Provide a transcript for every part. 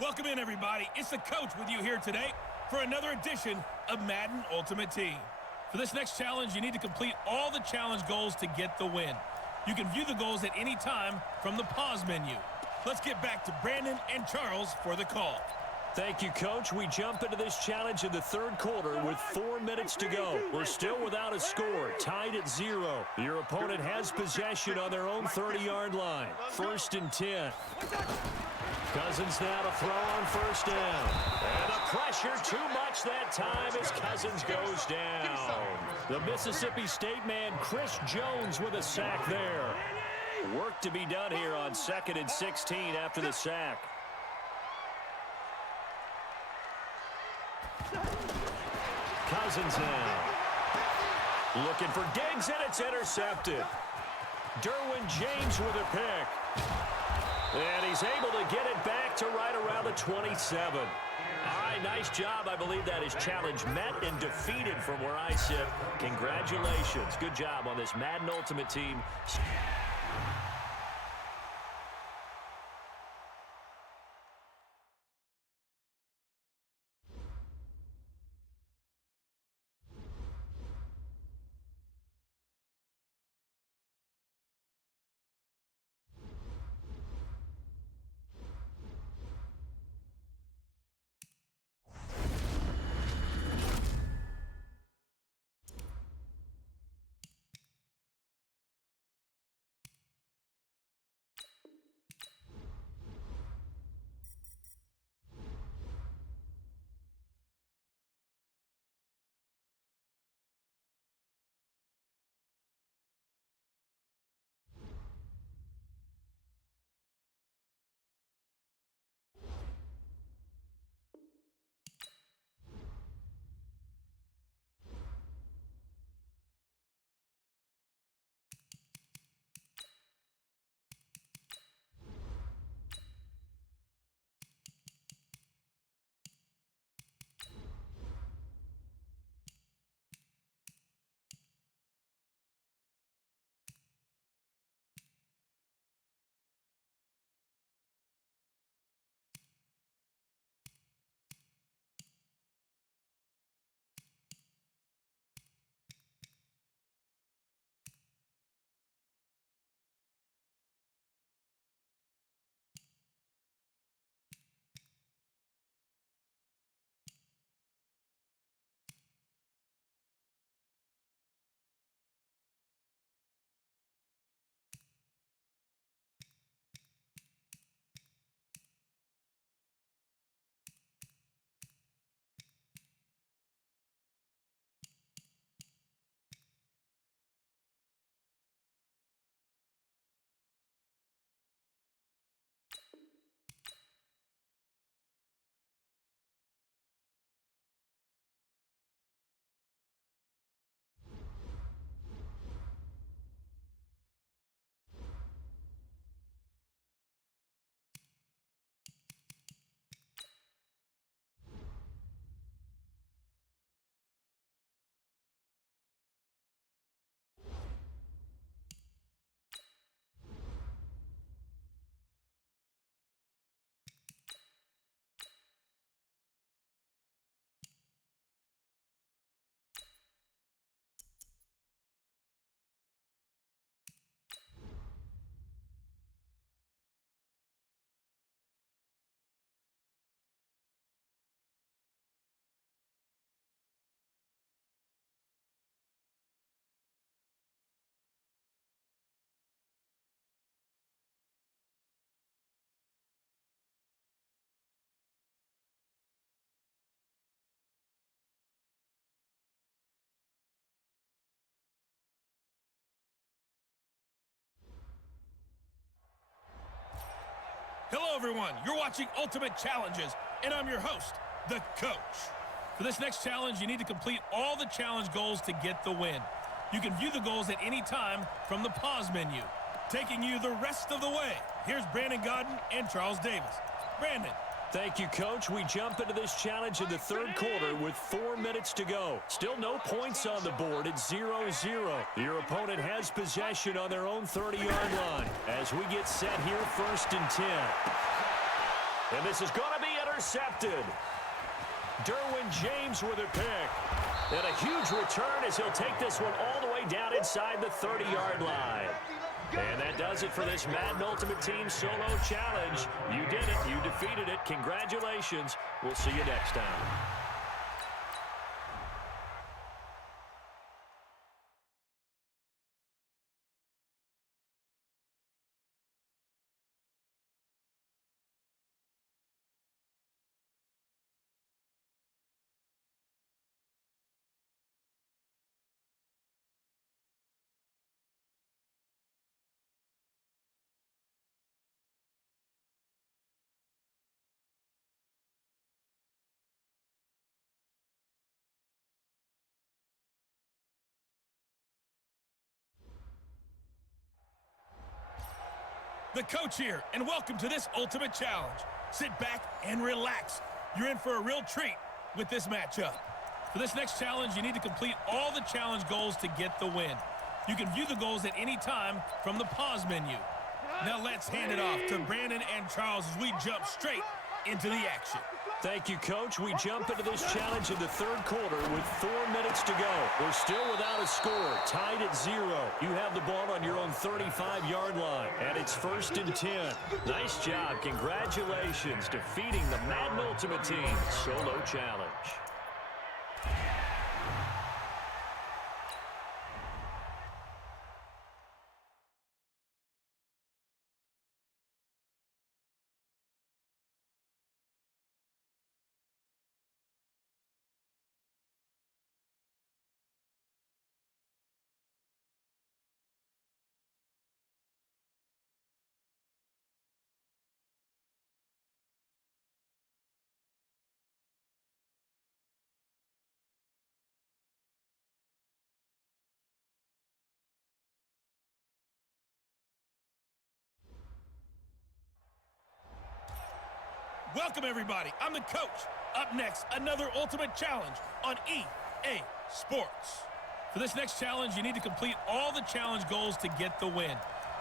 Welcome in, everybody. It's the coach with you here today for another edition of Madden Ultimate Team. For this next challenge, you need to complete all the challenge goals to get the win. You can view the goals at any time from the pause menu. Let's get back to Brandon and Charles for the call. Thank you, Coach. We jump into this challenge in the third quarter with 4 minutes to go. We're still without a score, tied at 0. Your opponent has possession on their own 30-yard line. 1st and 10. Cousins now to throw on 1st down. And the pressure too much that time as Cousins goes down. The Mississippi State man, Chris Jones, with a sack there. Work to be done here on 2nd and 16 after the sack. Cousins now. Looking for Diggs, and it's intercepted. Derwin James with a pick. And he's able to get it back to right around the 27. All right, nice job. I believe that is challenge met and defeated from where I sit. Congratulations. Good job on this Madden Ultimate Team. Hello, everyone. You're watching Ultimate Challenges, and I'm your host, the coach. For this next challenge, you need to complete all the challenge goals to get the win. You can view the goals at any time from the pause menu. Taking you the rest of the way, here's Brandon Godden and Charles Davis. Brandon. Thank you, Coach. We jump into this challenge in the third quarter with 4 minutes to go. Still no points on the board. It's 0-0. Your opponent has possession on their own 30-yard line. As we get set here, 1st and 10. And this is going to be intercepted. Derwin James with a pick. And a huge return as he'll take this one all the way down inside the 30-yard line. And that does it for this Madden Ultimate Team Solo Challenge. You did it. You defeated it. Congratulations. We'll see you next time. The coach here, and welcome to this Ultimate Challenge. Sit back and relax. You're in for a real treat with this matchup. For this next challenge, you need to complete all the challenge goals to get the win. You can view the goals at any time from the pause menu. Now let's hand it off to Brandon and Charles as we jump straight into the action. Thank you, Coach. We jump into this challenge in the third quarter with 4 minutes to go. We're still without a score, tied at 0. You have the ball on your own 35-yard line, and it's 1st and 10. Nice job. Congratulations, defeating the Madden Ultimate Team Solo Challenge. Welcome, everybody. I'm the coach. Up next, another Ultimate Challenge on EA Sports. For this next challenge, you need to complete all the challenge goals to get the win.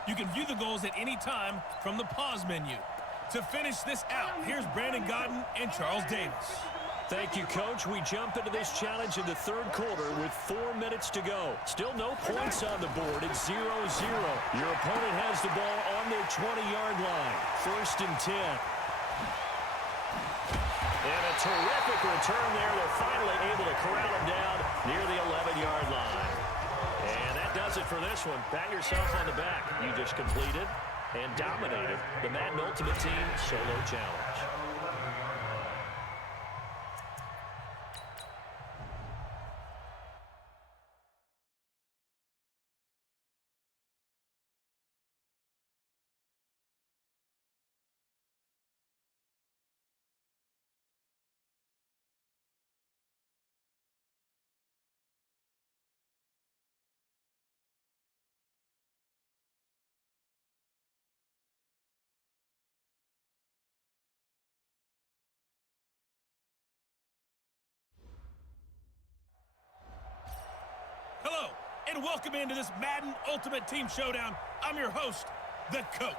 You can view the goals at any time from the pause menu. To finish this out, here's Brandon Godden and Charles Davis. Thank you, Coach. We jump into this challenge in the third quarter with 4 minutes to go. Still no points on the board. It's 0-0. Your opponent has the ball on their 20-yard line. 1st and 10. And a terrific return there. They're finally able to corral him down near the 11-yard line. And that does it for this one. Pat yourself on the back. You just completed and dominated the Madden Ultimate Team Solo Challenge. Hello, and welcome into this Madden Ultimate Team Showdown. I'm your host, the coach.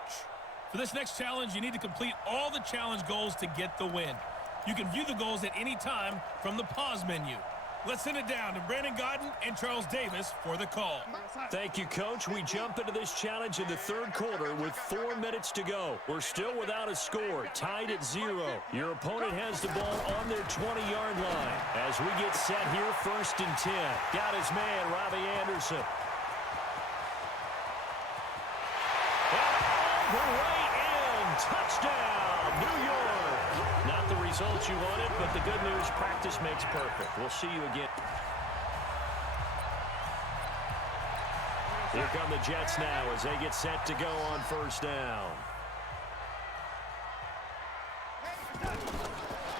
For this next challenge, you need to complete all the challenge goals to get the win. You can view the goals at any time from the pause menu. Let's send it down to Brandon Godden and Charles Davis for the call. Thank you, Coach. We jump into this challenge in the third quarter with 4 minutes to go. We're still without a score, tied at 0. Your opponent has the ball on their 20-yard line. As we get set here, 1st and 10. Got his man, Robbie Anderson. And all the way in. Touchdown, New York. Not the results you wanted, but the good news, practice makes perfect. We'll see you again. Here come the Jets now as they get set to go on 1st down.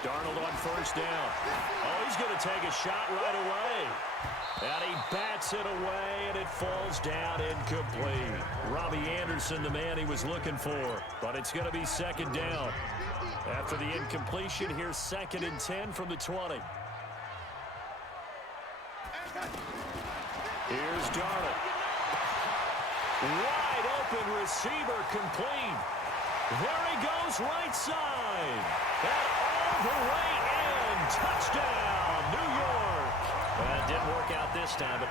Darnold on 1st down. Oh, he's going to take a shot right away. And he bats it away, and it falls down incomplete. Robbie Anderson, the man he was looking for. But it's going to be 2nd down. After the incompletion, here's 2nd and 10 from the 20. Here's Darnold. Wide open receiver complete. There he goes right side. And all the way in. Touchdown, New York. Well, it didn't work out this time, but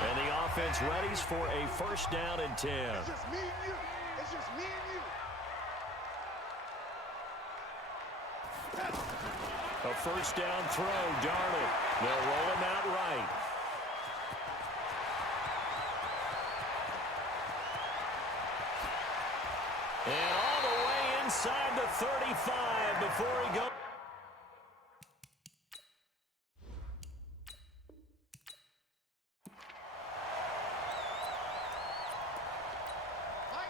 and the offense readies for a first down and 10. It's just me and you. It's just me and you. A first down throw, Darnold. They'll roll him out right. And all the way inside the 35 before he goes.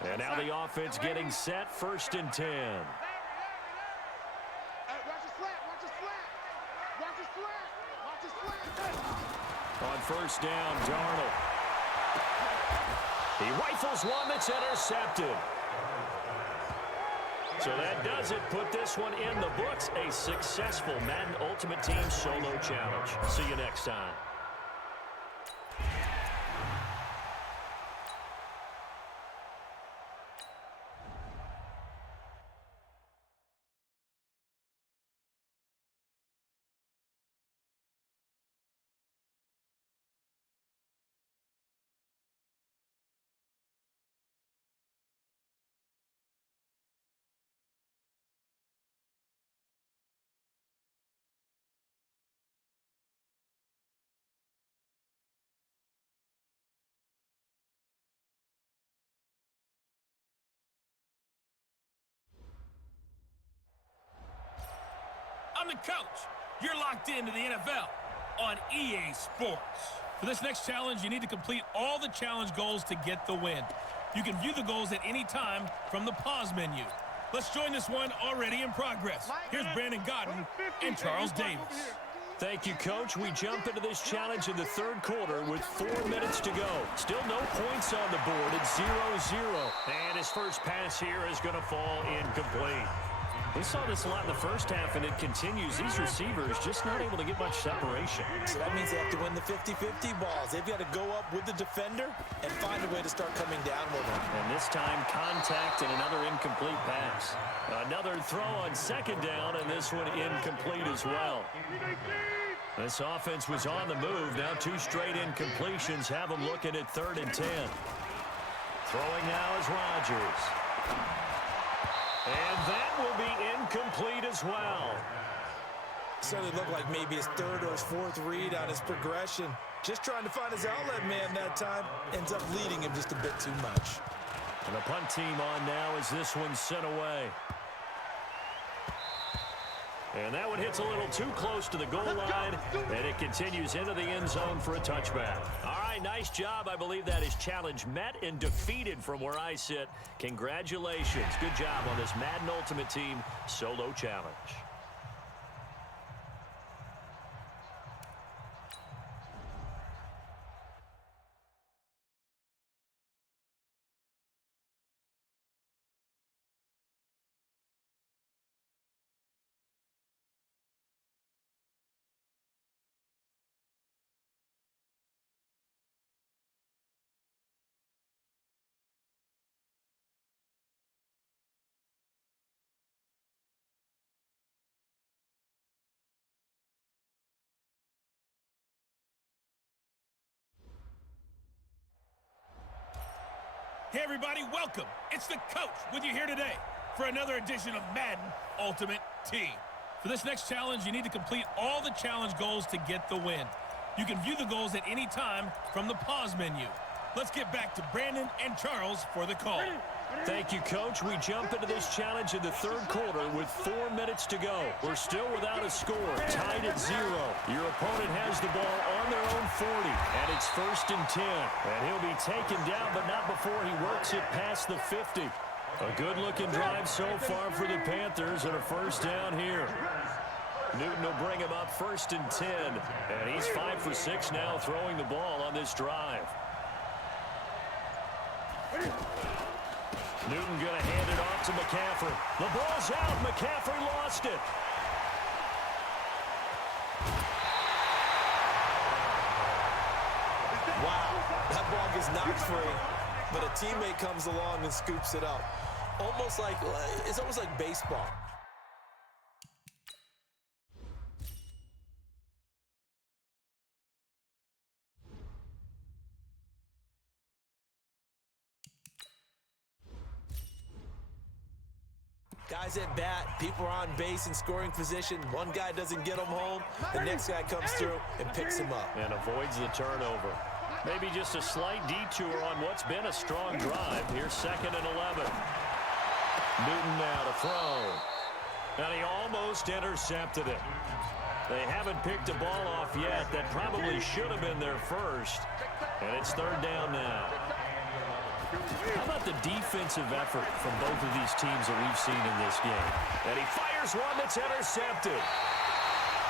And now the offense getting set, first and 10. On first down, Darnold. He rifles one that's intercepted. So that does it. Put this one in the books. A successful Madden Ultimate Team solo challenge. See you next time. I'm the coach. You're locked into the NFL on EA Sports. For this next challenge, you need to complete all the challenge goals to get the win. You can view the goals at any time from the pause menu. Let's join this one already in progress. Here's Brandon Godden and Charles Davis. Thank you, Coach. We jump into this challenge in the third quarter with 4 minutes to go. Still no points on the board. It's 0-0. And his first pass here is going to fall incomplete. We saw this a lot in the first half, and it continues. These receivers just not able to get much separation. So that means they have to win the 50-50 balls. They've got to go up with the defender and find a way to start coming down with them. And this time, contact and another incomplete pass. Another throw on second down, and this one incomplete as well. This offense was on the move. Now 2 straight incompletions have them looking at 3rd and 10. Throwing now is Rodgers. And that will be incomplete as well. Certainly looked like maybe his 3rd or his 4th read on his progression. Just trying to find his outlet man that time. Ends up leading him just a bit too much. And the punt team on now as this one's sent away. And that one hits a little too close to the goal line, and it continues into the end zone for a touchback. All right, nice job. I believe that is challenge met and defeated from where I sit. Congratulations. Good job on this Madden Ultimate Team solo challenge. Hey everybody, welcome. It's the coach with you here today for another edition of Madden Ultimate Team. For this next challenge, you need to complete all the challenge goals to get the win. You can view the goals at any time from the pause menu. Let's get back to Brandon and Charles for the call. Thank you, Coach. We jump into this challenge in the third quarter with 4 minutes to go. We're still without a score, tied at 0. Your opponent has the ball on their own 40, and it's 1st and 10. And he'll be taken down, but not before he works it past the 50. A good-looking drive so far for the Panthers, and a first down here. Newton will bring him up 1st and 10, and he's 5 for 6 now throwing the ball on this drive. Newton going to hand it off to McCaffrey. The ball's out. McCaffrey lost it. Wow, that ball gets knocked free, but a teammate comes along and scoops it up. It's almost like baseball. Guys at bat, people are on base in scoring position. One guy doesn't get them home, the next guy comes through and picks him up. And avoids the turnover. Maybe just a slight detour on what's been a strong drive. Here's 2nd and 11. Newton now to throw. And he almost intercepted it. They haven't picked a ball off yet. That probably should have been their first. And it's 3rd down now. How about the defensive effort from both of these teams that we've seen in this game? And he fires one that's intercepted.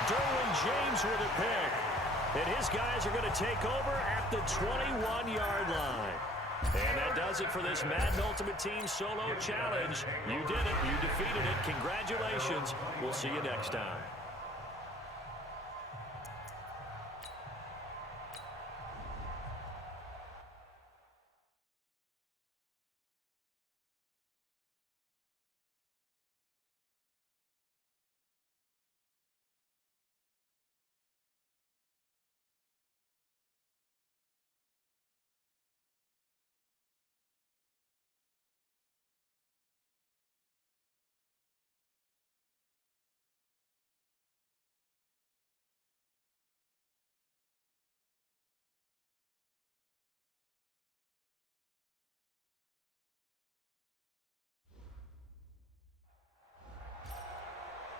Derwin James with a pick. And his guys are going to take over at the 21-yard line. And that does it for this Madden Ultimate Team Solo Challenge. You did it. You defeated it. Congratulations. We'll see you next time.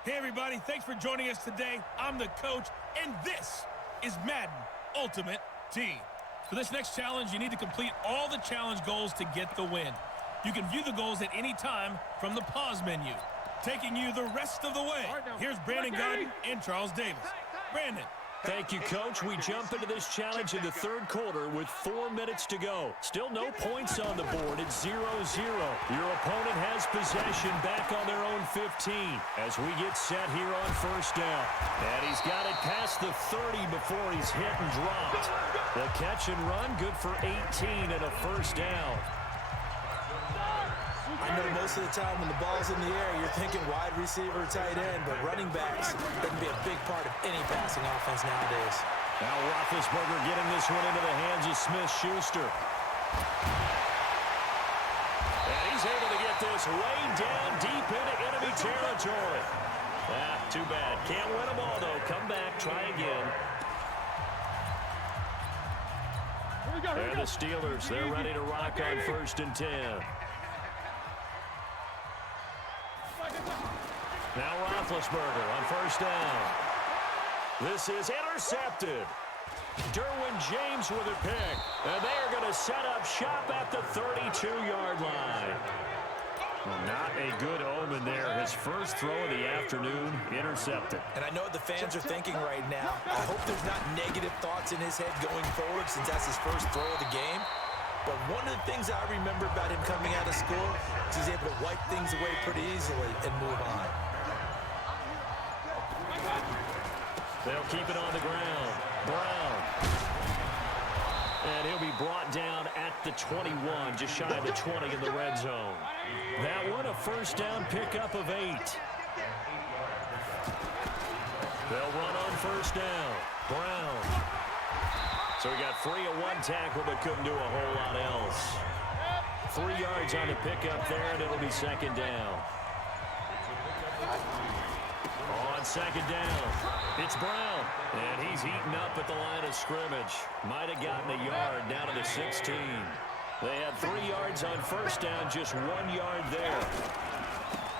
Hey, everybody. Thanks for joining us today. I'm the coach, and this is Madden Ultimate Team. For this next challenge, you need to complete all the challenge goals to get the win. You can view the goals at any time from the pause menu. Taking you the rest of the way, here's Brandon Godden and Charles Davis. Brandon. Thank you, Coach. We jump into this challenge in the 3rd quarter with 4 minutes to go. Still no points on the board. It's 0-0. Your opponent has possession back on their own 15 as we get set here on 1st down. And he's got it past the 30 before he's hit and dropped. The catch and run, good for 18 and a 1st down. I know most of the time when the ball's in the air, you're thinking wide receiver, tight end, but running backs can be a big part of any passing offense nowadays. Now Roethlisberger getting this one into the hands of Smith-Schuster. And he's able to get this way down deep into enemy territory. Too bad. Can't win them all, though. Come back, try again. And the Steelers, they're ready to rock on 1st and 10. Now Roethlisberger on 1st down. This is intercepted. Derwin James with a pick. And they are going to set up shop at the 32-yard line. Not a good omen there. His first throw of the afternoon intercepted. And I know what the fans are thinking right now. I hope there's not negative thoughts in his head going forward since that's his first throw of the game. But one of the things I remember about him coming out of school is he's able to wipe things away pretty easily and move on. They'll keep it on the ground. Brown. And he'll be brought down at the 21, just shy of the 20 in the red zone. That one, a 1st down pickup of 8. They'll run on 1st down. Brown. So he got free of one tackle, but couldn't do a whole lot else. 3 yards on the pickup there, and it'll be 2nd down. On 2nd down, it's Brown. And he's eaten up at the line of scrimmage. Might have gotten a yard down to the 16. They had 3 yards on 1st down, just 1 yard there.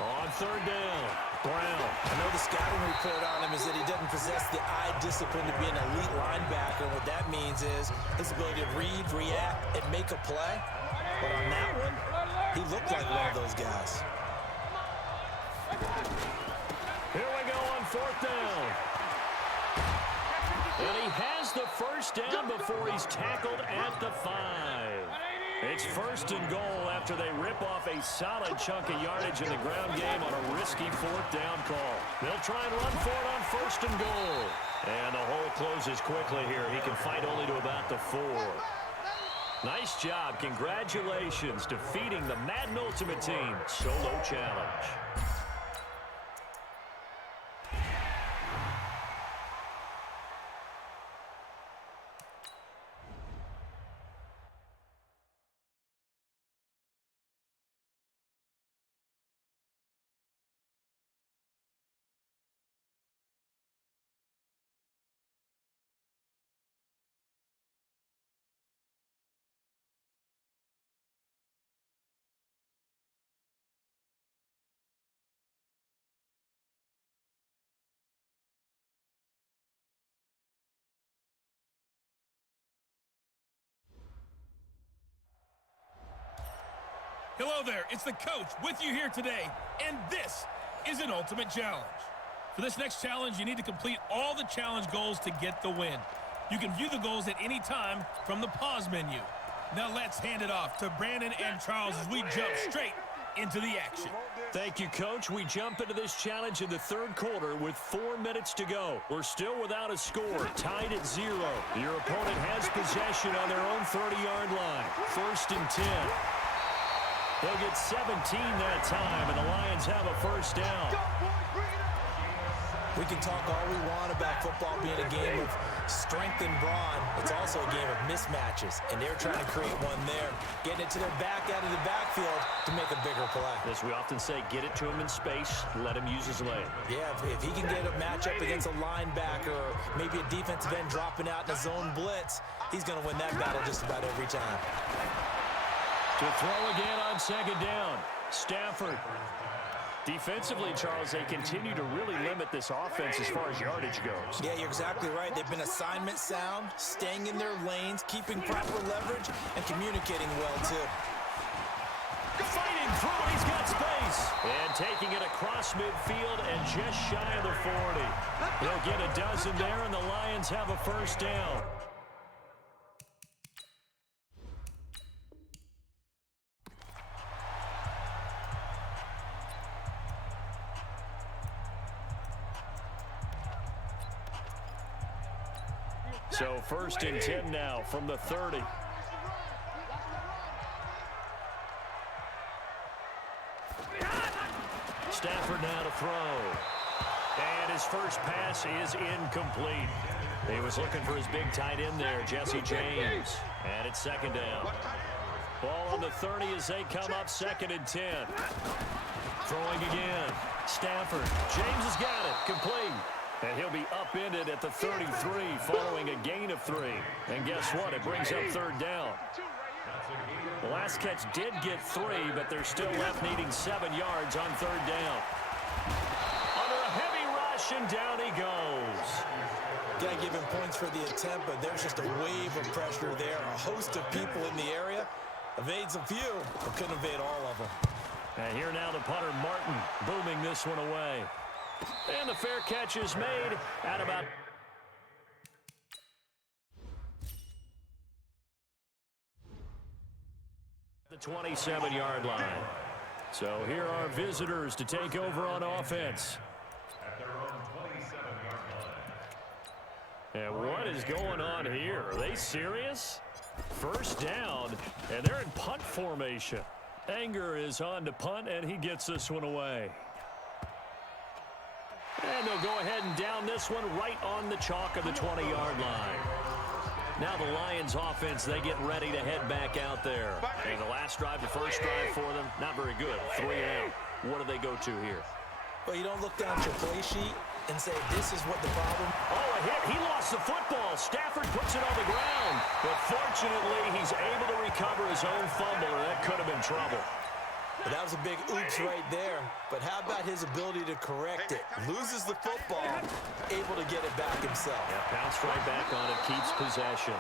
On 3rd down, Brown. I know the scouting report on him is that he doesn't possess the eye discipline to be an elite linebacker. And what that means is his ability to read, react, and make a play. But on that one, he looked like one of those guys. Here we go on 4th down. And he has the 1st down before he's tackled at the 5. It's 1st and goal after they rip off a solid chunk of yardage in the ground game on a risky 4th down call. They'll try and run for it on 1st and goal. And the hole closes quickly here. He can fight only to about the 4. Nice job. Congratulations. Defeating the Madden Ultimate Team Solo Challenge. Hello there, it's the coach with you here today, and this is an Ultimate Challenge. For this next challenge, you need to complete all the challenge goals to get the win. You can view the goals at any time from the pause menu. Now let's hand it off to Brandon and Charles as we jump straight into the action. Thank you, Coach. We jump into this challenge in the third quarter with 4 minutes to go. We're still without a score, tied at 0. Your opponent has possession on their own 30-yard line. 1st and 10. They'll get 17 that time, and the Lions have a first down. We can talk all we want about football being a game of strength and brawn. It's also a game of mismatches, and they're trying to create one there, getting it to their back out of the backfield to make a bigger play. As we often say, get it to him in space, let him use his leg. Yeah, if he can get a matchup against a linebacker or maybe a defensive end dropping out in a zone blitz, he's going to win that battle just about every time. To throw again on 2nd down, Stafford. Defensively, Charles, they continue to really limit this offense as far as yardage goes. Yeah, you're exactly right. They've been assignment sound, staying in their lanes, keeping proper leverage, and communicating well, too. Fighting through, he's got space. And taking it across midfield and just shy of the 40. They'll get a dozen there, and the Lions have a first down. So 1st and 10 now from the 30. Stafford now to throw. And his first pass is incomplete. He was looking for his big tight end there, Jesse James. And it's 2nd down. Ball on the 30 as they come up 2nd and 10. Throwing again. Stafford. James has got it. Complete. And he'll be upended at the 33 following a gain of 3. And guess what? It brings up 3rd down. The last catch did get 3, but they're still left needing 7 yards on 3rd down. Under a heavy rush, and down he goes. Got to give him points for the attempt, but there's just a wave of pressure there. A host of people in the area. Evades a few, but couldn't evade all of them. And here now the punter, Martin, booming this one away. And the fair catch is made at about the 27-yard line. So here are visitors to take over on offense. At their own 27-yard line. And what is going on here? Are they serious? First down, and they're in punt formation. Anger is on to punt, and he gets this one away. And they'll go ahead and down this one right on the chalk of the 20-yard line. Now the Lions offense, they get ready to head back out there. And the last drive, the first drive for them, not very good. 3 and out. What do they go to here? Well, you don't look down at your play sheet and say, this is what the problem. Oh, a hit. He lost the football. Stafford puts it on the ground. But fortunately, he's able to recover his own fumble, or that could have been trouble. But that was a big oops right there. But how about his ability to correct it? Loses the football, able to get it back himself. Yeah, bounced right back on it, keeps possession.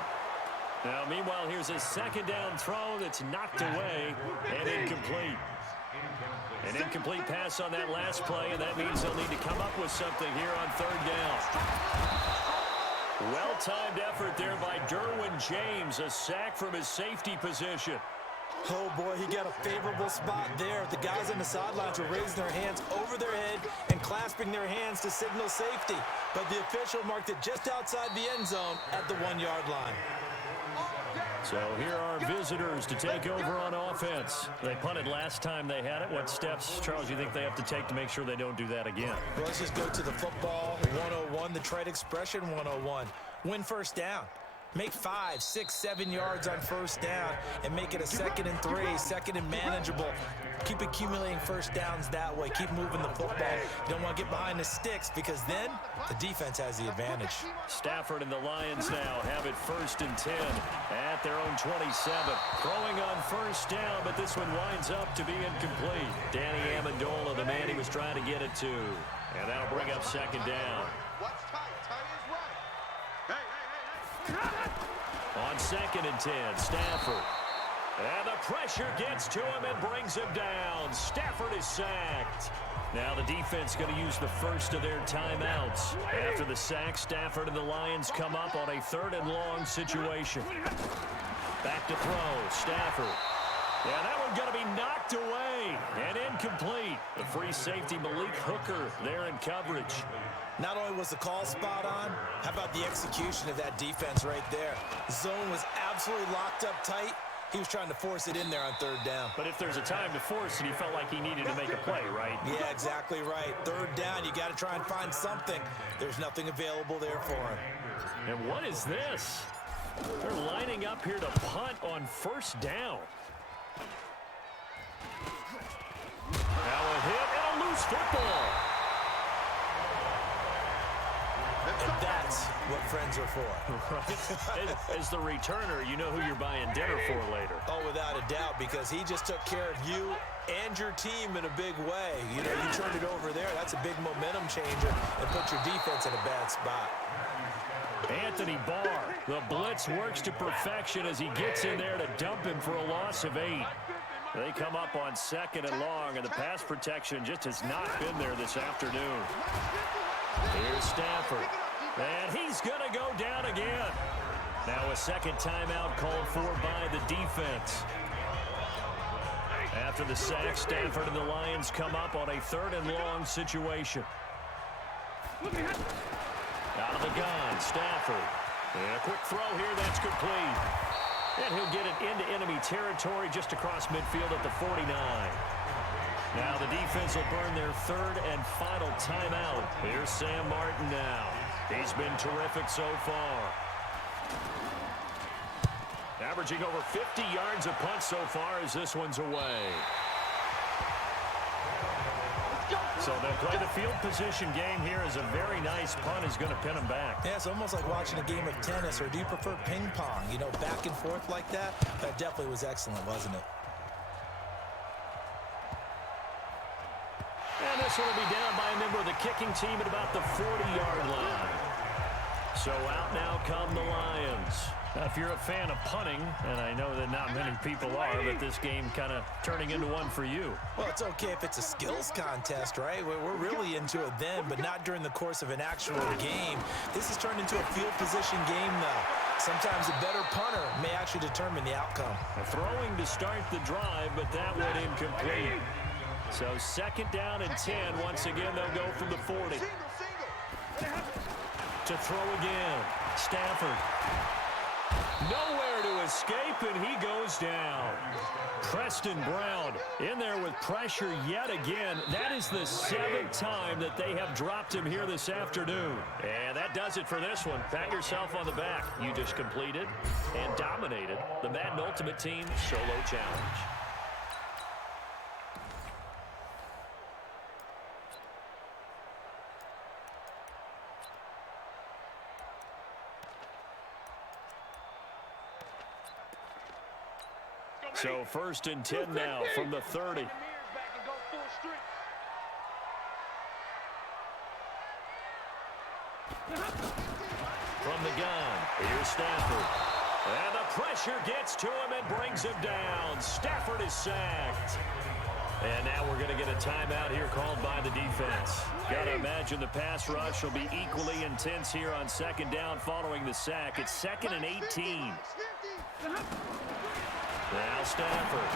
Now, meanwhile, here's a 2nd down throw that's knocked away and incomplete. An incomplete pass on that last play, and that means they'll need to come up with something here on 3rd down. Well-timed effort there by Derwin James, a sack from his safety position. Oh, boy, he got a favorable spot there. The guys on the sidelines were raising their hands over their head and clasping their hands to signal safety. But the official marked it just outside the end zone at the 1-yard line. So here are visitors to take over on offense. They punted last time they had it. What steps, Charles, you think they have to take to make sure they don't do that again? Well, let's just go to the football 101, the trade expression 101. Win first down. Make 5, 6, 7 yards on first down and make it a 2nd and 3, 2nd and manageable. Keep accumulating first downs that way. Keep moving the football. You don't want to get behind the sticks because then the defense has the advantage. Stafford and the Lions now have it 1st and 10 at their own 27. Throwing on first down, but this one winds up to be incomplete. Danny Amendola, the man he was trying to get it to. And that'll bring up 2nd down. What's tight? Tight is right. On 2nd and 10, Stafford. And the pressure gets to him and brings him down. Stafford is sacked. Now the defense going to use the first of their timeouts. After the sack, Stafford and the Lions come up on a 3rd and long situation. Back to throw, Stafford. Yeah, that one going to be knocked away and incomplete. The free safety, Malik Hooker, there in coverage. Not only was the call spot on, how about the execution of that defense right there? Zone was absolutely locked up tight. He was trying to force it in there on 3rd down. But if there's a time to force it, he felt like he needed to make a play, right? Yeah, exactly right. 3rd down, you got to try and find something. There's nothing available there for him. And what is this? They're lining up here to punt on first down. Now a hit and a loose football. And that's what friends are for. Right? As the returner, you know who you're buying dinner for later. Oh, without a doubt, because he just took care of you and your team in a big way. You know, you turned it over there. That's a big momentum changer and put your defense in a bad spot. Anthony Barr, the blitz works to perfection as he gets in there to dump him for a loss of 8. They come up on 2nd and long, and the pass protection just has not been there this afternoon. Here's Stafford, and he's going to go down again. Now a 2nd timeout called for by the defense. After the sack, Stafford and the Lions come up on a 3rd and long situation. Out of the gun, Stafford. And a quick throw here, that's complete. And he'll get it into enemy territory just across midfield at the 49. Now the defense will burn their 3rd and final timeout. Here's Sam Martin now. He's been terrific so far. Averaging over 50 yards a punt so far as this one's away. So they'll play the field position game here as a very nice punt is going to pin them back. Yeah, it's almost like watching a game of tennis, or do you prefer ping pong? You know, back and forth like that? That definitely was excellent, wasn't it? And this one will be down by a member of the kicking team at about the 40-yard line. So out now come the Lions. Now, if you're a fan of punting, and I know that not many people are, but this game kind of turning into one for you. Well, it's okay if it's a skills contest, right? We're really into it then, but not during the course of an actual game. This has turned into a field position game now. Sometimes a better punter may actually determine the outcome. Throwing to start the drive, but that went incomplete. So 2nd down and 10. Once again, they'll go from the 40. To throw again. Stafford. Nowhere to escape, and he goes down. Preston Brown in there with pressure yet again. That is the 7th time that they have dropped him here this afternoon. And that does it for this one. Pat yourself on the back. You just completed and dominated the Madden Ultimate Team Solo Challenge. So 1st and 10 now from the 30. From the gun, here's Stafford. And the pressure gets to him and brings him down. Stafford is sacked. And now we're going to get a timeout here called by the defense. Got to imagine the pass rush will be equally intense here on 2nd down following the sack. It's 2nd and 18. Now Stafford.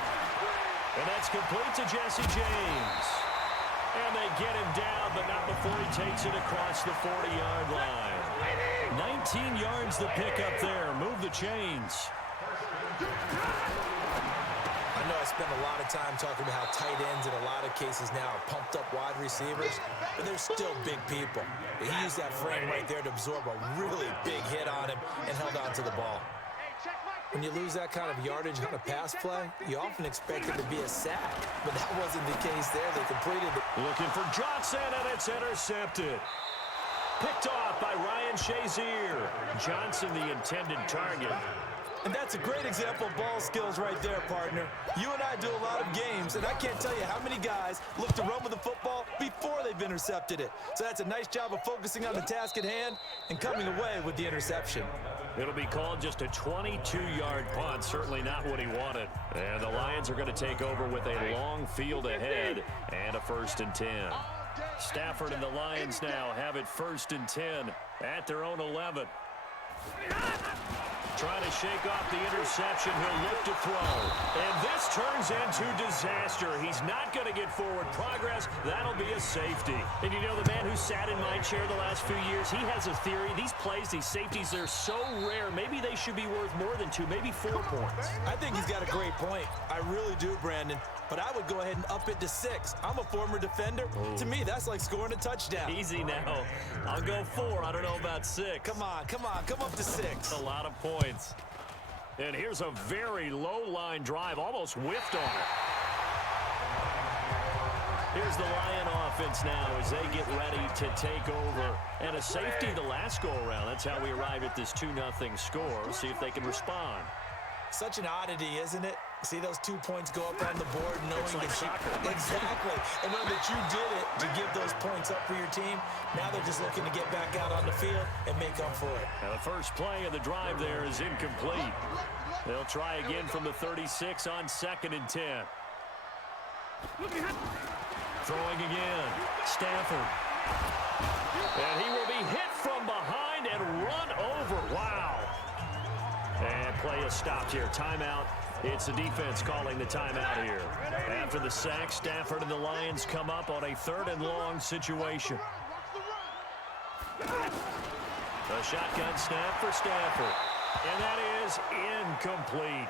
And that's complete to Jesse James. And they get him down, but not before he takes it across the 40-yard line. 19 yards the pickup there. Move the chains. I know I spend a lot of time talking about how tight ends in a lot of cases now are pumped up wide receivers, but they're still big people. He used that frame right there to absorb a really big hit on him and held on to the ball. When you lose that kind of yardage on a pass play, you often expect it to be a sack, but that wasn't the case there. They completed it. Looking for Johnson, and it's intercepted. Picked off by Ryan Shazier. Johnson, the intended target. And that's a great example of ball skills right there, partner. You and I do a lot of games, and I can't tell you how many guys look to run with the football before they've intercepted it. So that's a nice job of focusing on the task at hand and coming away with the interception. It'll be called just a 22-yard punt, certainly not what he wanted. And the Lions are going to take over with a long field ahead and a 1st and 10. Stafford and the Lions now have it 1st and 10 at their own 11. Trying to shake off the interception. He'll look to throw. And this turns into disaster. He's not going to get forward progress. That'll be a safety. And you know, the man who sat in my chair the last few years, he has a theory. These plays, these safeties, they're so rare. Maybe they should be worth more than 2, maybe 4 points. I think he's got a great point. I really do, Brandon. But I would go ahead and up it to 6. I'm a former defender. Ooh. To me, that's like scoring a touchdown. Easy now. I'll go 4. I don't know about 6. Come on. Come up to 6. A lot of points. And here's a very low-line drive. Almost whiffed on it. Here's the Lion offense now as they get ready to take over. And a safety the last go-around. That's how we arrive at this 2-0 score. We'll see if they can respond. Such an oddity, isn't it? See those 2 points go up on the board knowing like that soccer. Exactly. And knowing that you did it to give those points up for your team. Now they're just looking to get back out on the field and make up for it. Now the first play of the drive there is incomplete. They'll try again from the 36 on 2nd and 10. Throwing again. Stafford. And he will be hit from behind and run over. Wow. And play is stopped here. Timeout. It's the defense calling the timeout here. After the sack, Stafford and the Lions come up on a 3rd and long situation. A shotgun snap for Stafford. And that is incomplete.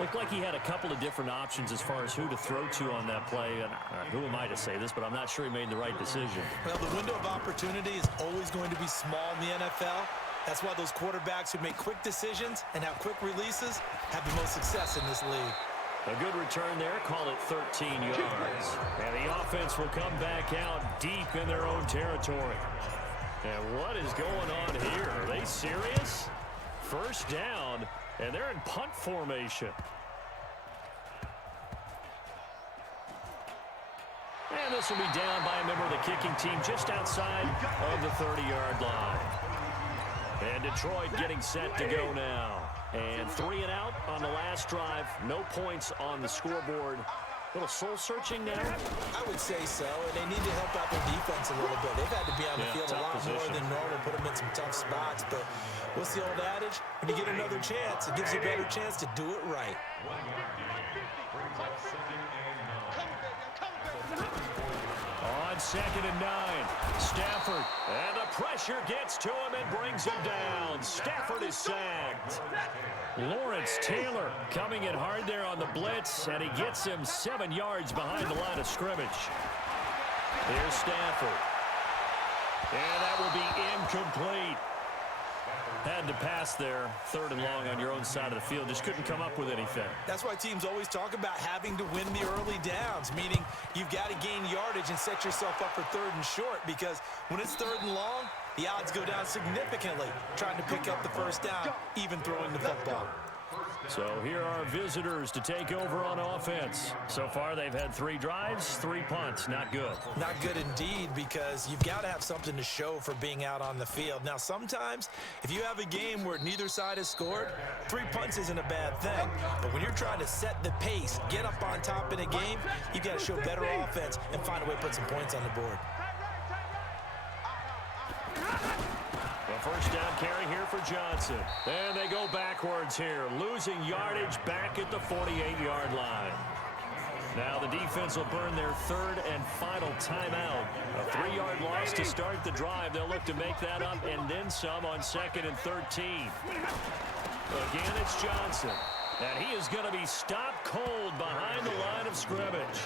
Looked like he had a couple of different options as far as who to throw to on that play. And who am I to say this, but I'm not sure he made the right decision. Well, the window of opportunity is always going to be small in the NFL. That's why those quarterbacks who make quick decisions and have quick releases have the most success in this league. A good return there. Call it 13 yards. And the offense will come back out deep in their own territory. And what is going on here? Are they serious? 1st down, and they're in punt formation. And this will be down by a member of the kicking team just outside of the 30-yard line. And Detroit getting set to go now. And 3 and out on the last drive. No points on the scoreboard. A little soul-searching now? I would say so, and they need to help out their defense a little bit. They've had to be on the field a lot more than normal, put them in some tough spots. But what's the old adage? When you get another chance, it gives you a better chance to do it right. On 2nd and 9, Stafford. And the pressure gets to him and brings him down. Stafford is sacked. Lawrence Taylor coming in hard there on the blitz, and he gets him 7 yards behind the line of scrimmage. Here's Stafford. And that will be incomplete. Had to pass there, 3rd and long on your own side of the field. Just couldn't come up with anything. That's why teams always talk about having to win the early downs, meaning you've got to gain yardage and set yourself up for 3rd and short, because when it's 3rd and long, the odds go down significantly trying to pick up the 1st down, even throwing the football. So here are visitors to take over on offense. So far, they've had 3 drives, 3 punts. Not good. Not good indeed, because you've got to have something to show for being out on the field. Now, sometimes, if you have a game where neither side has scored, 3 punts isn't a bad thing. But when you're trying to set the pace, get up on top in a game, you've got to show better offense and find a way to put some points on the board. The 1st down carry here for Johnson. And they go backwards here, losing yardage back at the 48-yard line. Now the defense will burn their 3rd and final timeout. A 3-yard loss to start the drive. They'll look to make that up and then some on 2nd and 13. Again, it's Johnson. And he is going to be stopped cold behind the line of scrimmage.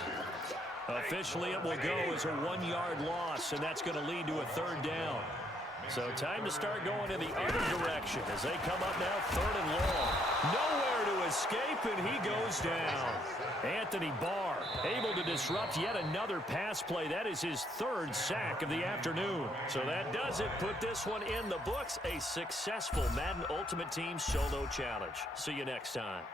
Officially, it will go as a 1-yard loss, and that's going to lead to a third down. So time to start going in the other direction as they come up now, third and long. Nowhere to escape, and he goes down. Anthony Barr able to disrupt yet another pass play. That is his third sack of the afternoon. So that does it. Put this one in the books. A successful Madden Ultimate Team solo challenge. See you next time.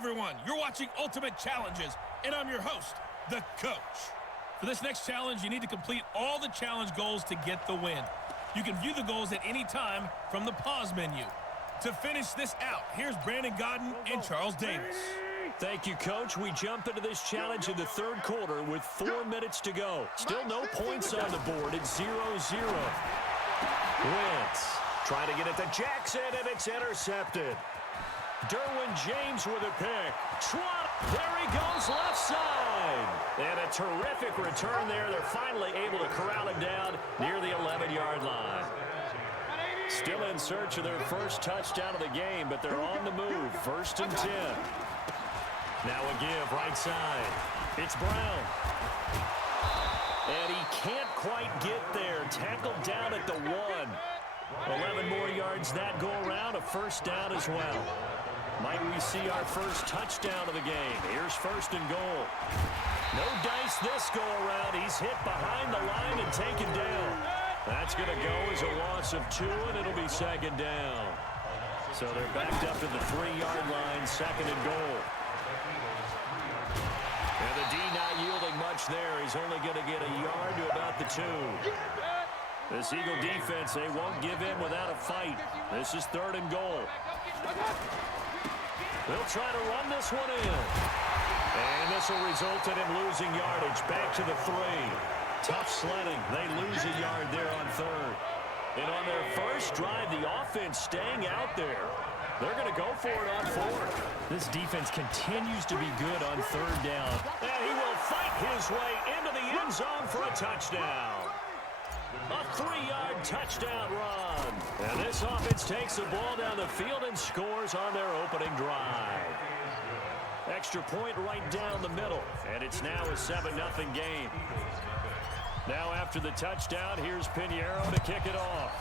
everyone. You're watching Ultimate Challenges, and I'm your host, the Coach. For this next challenge, you need to complete all the challenge goals to get the win. You can view the goals at any time from the pause menu. To finish this out, here's Brandon Godden and Charles Davis. Thank you, Coach. We jump into this challenge in the third quarter with 4 minutes to go. Still no points on the board. It's 0-0. Wentz trying to get it to Jackson, and it's intercepted. Derwin James with a pick. There he goes, left side. And a terrific return there. They're finally able to corral him down near the 11-yard line. Still in search of their first touchdown of the game, but they're on the move. 1st and 10. Now a give, right side. It's Brown. And he can't quite get there. Tackled down at the 1. 11 more yards that go around. A first down as well. Might we see our first touchdown of the game? Here's 1st and goal. No dice this go around. He's hit behind the line and taken down. That's going to go as a loss of 2, and it'll be 2nd down. So they're backed up to the 3-yard line, 2nd and goal. And the D not yielding much there. He's only going to get a yard to about the 2. This Eagle defense, they won't give in without a fight. This is 3rd and goal. They'll try to run this one in. And this will result in him losing yardage. Back to the 3. Tough sledding. They lose a yard there on 3rd. And on their first drive, the offense staying out there. They're going to go for it on 4th. This defense continues to be good on 3rd down. And he will fight his way into the end zone for a touchdown. A 3-yard touchdown run. And this offense takes the ball down the field and scores on their opening drive. Extra point right down the middle. And it's now a 7-0 game. Now after the touchdown, here's Pinheiro to kick it off.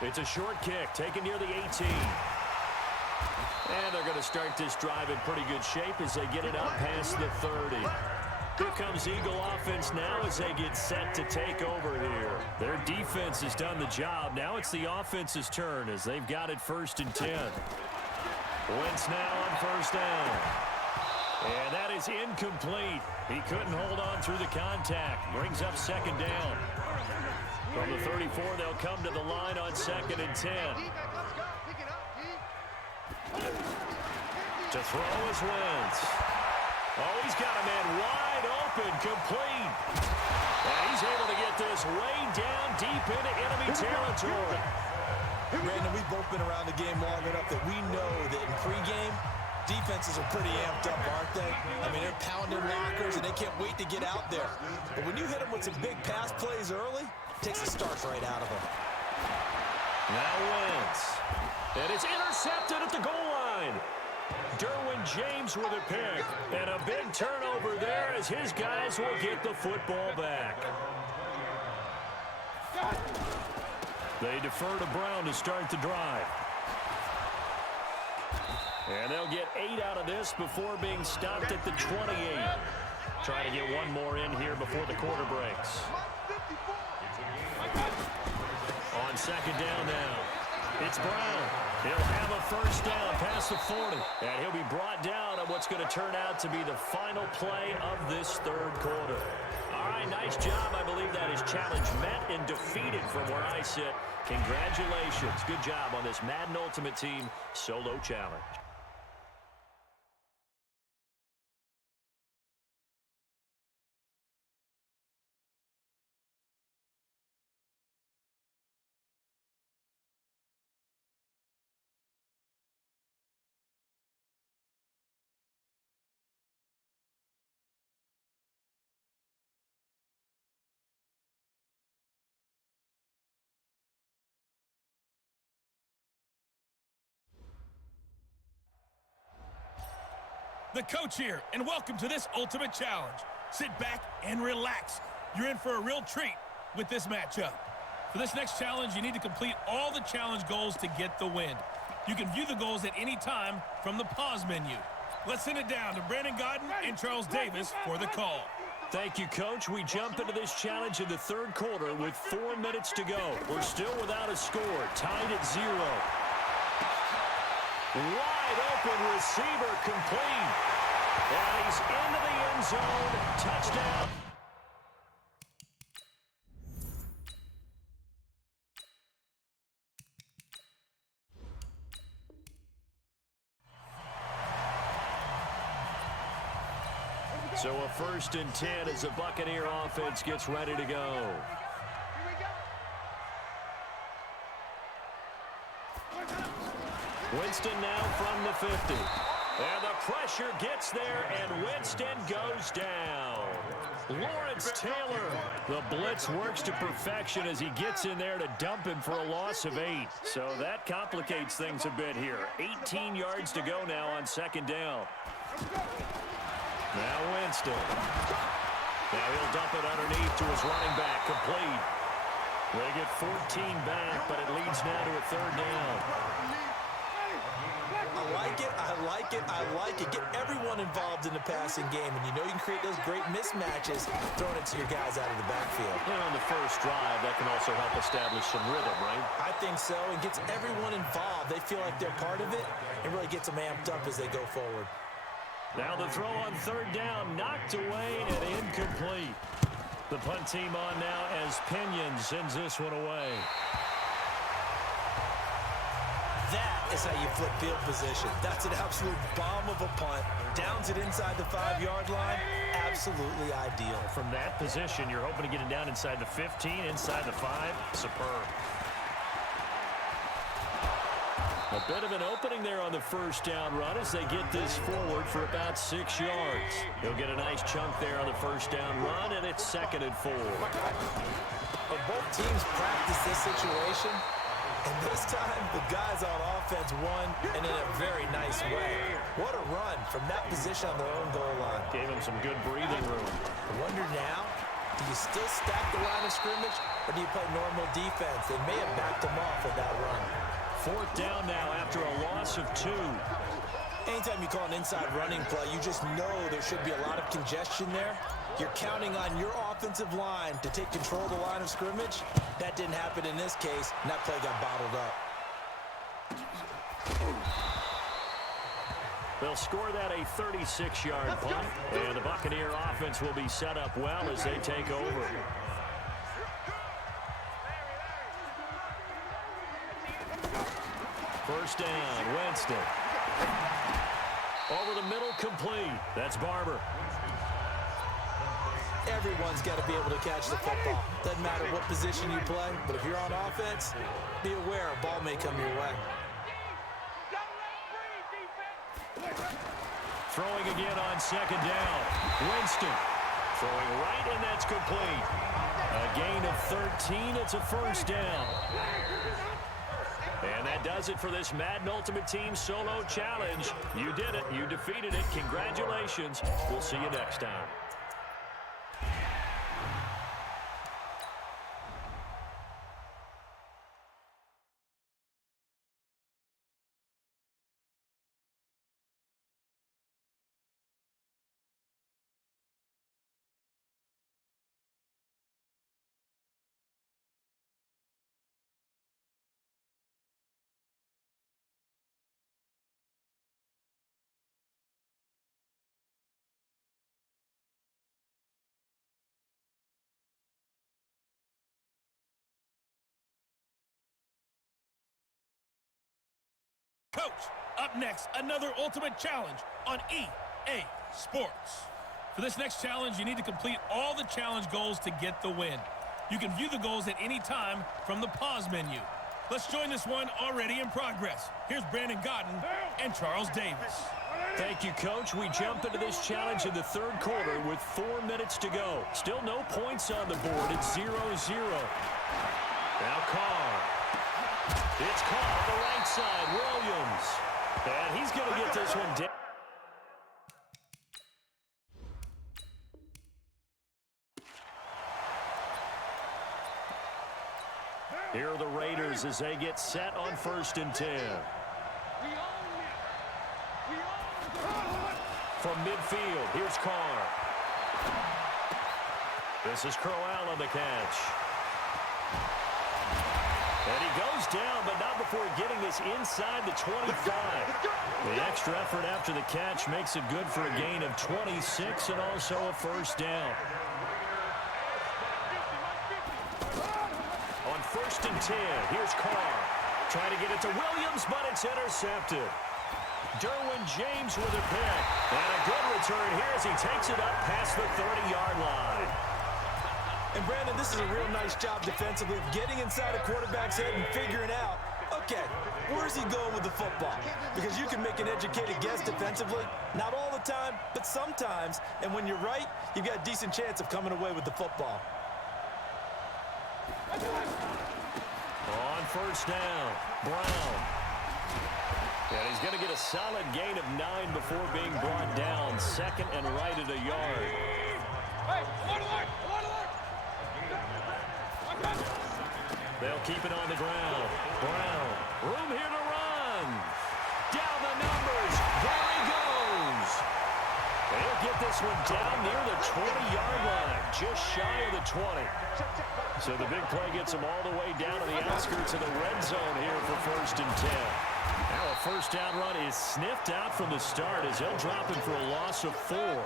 It's a short kick, taken near the 18. And they're going to start this drive in pretty good shape as they get it out past the 30. Here comes Eagle offense now as they get set to take over here. Their defense has done the job. Now it's the offense's turn as they've got it 1st and 10. Wentz now on 1st down. And that is incomplete. He couldn't hold on through the contact. Brings up 2nd down. From the 34, they'll come to the line on 2nd and 10. To throw is Wentz. Oh, he's got a man wide open, complete. And he's able to get this way down deep into enemy territory. Brandon, we've both been around the game long enough that we know that in pregame, defenses are pretty amped up, aren't they? I mean, they're pounding lockers, and they can't wait to get out there. But when you hit them with some big pass plays early, it takes the starch right out of them. Now Wentz. And it's intercepted at the goal line. Derwin James with a pick. And a big turnover there as his guys will get the football back. They defer to Brown to start the drive. And they'll get 8 out of this before being stopped at the 28. Trying to get one more in here before the quarter breaks. On 2nd down now. It's Brown. He'll have a 1st down past the 40. And he'll be brought down on what's going to turn out to be the final play of this 3rd quarter. All right, nice job. I believe that is challenge met and defeated from where I sit. Congratulations. Good job on this Madden Ultimate Team solo challenge. The Coach here, and welcome to this Ultimate Challenge. Sit back and relax. You're in for a real treat with this matchup. For this next challenge, you need to complete all the challenge goals to get the win. You can view the goals at any time from the pause menu. Let's send it down to Brandon Godden and Charles Davis for the call. Thank you, Coach. We jump into this challenge in the 3rd quarter with 4 minutes to go. We're still without a score, tied at 0. Wide open receiver complete. And he's into the end zone. Touchdown. So a 1st and 10 as the Buccaneer offense gets ready to go. Winston now from the 50. And the pressure gets there, and Winston goes down. Lawrence Taylor. The blitz works to perfection as he gets in there to dump him for a loss of 8. So that complicates things a bit here. 18 yards to go now on 2nd down. Now Winston. Now he'll dump it underneath to his running back. Complete. They get 14 back, but it leads now to a 3rd down. I like it, I like it, I like it. Get everyone involved in the passing game, and you know you can create those great mismatches throwing it to your guys out of the backfield. And on the first drive, that can also help establish some rhythm, right? I think so, and gets everyone involved. They feel like they're part of it, and really gets them amped up as they go forward. Now the throw on 3rd down, knocked away and incomplete. The punt team on now as Pinion sends this one away. That is how you flip field position. That's an absolute bomb of a punt. Downs it inside the 5-yard line. Absolutely ideal. From that position, you're hoping to get it down inside the 15, inside the 5. Superb. A bit of an opening there on the 1st down run as they get this forward for about 6 yards. He'll get a nice chunk there on the 1st down run, and it's 2nd and 4. But both teams practice this situation, and this time the guys on offense won, and in a very nice way. What a run from that position on their own goal line. Gave him some good breathing room. I wonder now, do you still stack the line of scrimmage, or do you play normal defense? They may have backed them off with that run. 4th down now after a loss of 2. Anytime you call an inside running play, you just know there should be a lot of congestion there. You're counting on your offensive line to take control of the line of scrimmage. That didn't happen in this case, and that play got bottled up. They'll score that a 36-yard punt, and the Buccaneer offense will be set up well as they take over. First down, Winston. Over the middle, complete. That's Barber. Everyone's got to be able to catch the football. Doesn't matter what position you play, but if you're on offense, be aware a ball may come your way. Throwing again on 2nd down. Winston throwing right, and that's complete. A gain of 13. It's a 1st down. And that does it for this Madden Ultimate Team Solo Challenge. You did it. You defeated it. Congratulations. We'll see you next time. Coach, up next, another Ultimate Challenge on EA Sports. For this next challenge, you need to complete all the challenge goals to get the win. You can view the goals at any time from the pause menu. Let's join this one already in progress. Here's Brandon Godden and Charles Davis. Thank you, Coach. We jump into this challenge in the 3rd quarter with 4 minutes to go. Still no points on the board. It's 0-0. Now Carr. It's Carr on the right side. Williams. And he's going to get this one down. Here are the Raiders as they get set on 1st and 10. From midfield, here's Carr. This is Crowell on the catch. And he goes down, but not before getting this inside the 25. The extra effort after the catch makes it good for a gain of 26 and also a first down. On 1st and 10, here's Carr. Trying to get it to Williams, but it's intercepted. Derwin James with a pick. And a good return here as he takes it up past the 30-yard line. And, Brandon, this is a real nice job defensively of getting inside a quarterback's head and figuring out, okay, where's he going with the football? Because you can make an educated guess defensively, not all the time, but sometimes. And when you're right, you've got a decent chance of coming away with the football. On 1st down, Brown. And he's going to get a solid gain of 9 before being brought down. 2nd and right at a yard. They'll keep it on the ground. Brown, room here to run. Down the numbers. There he goes. They'll get this one down near the 20-yard line, just shy of the 20. So the big play gets him all the way down to the outskirts of the red zone here for 1st and 10. Now a first down run is sniffed out from the start as they'll drop him for a loss of 4.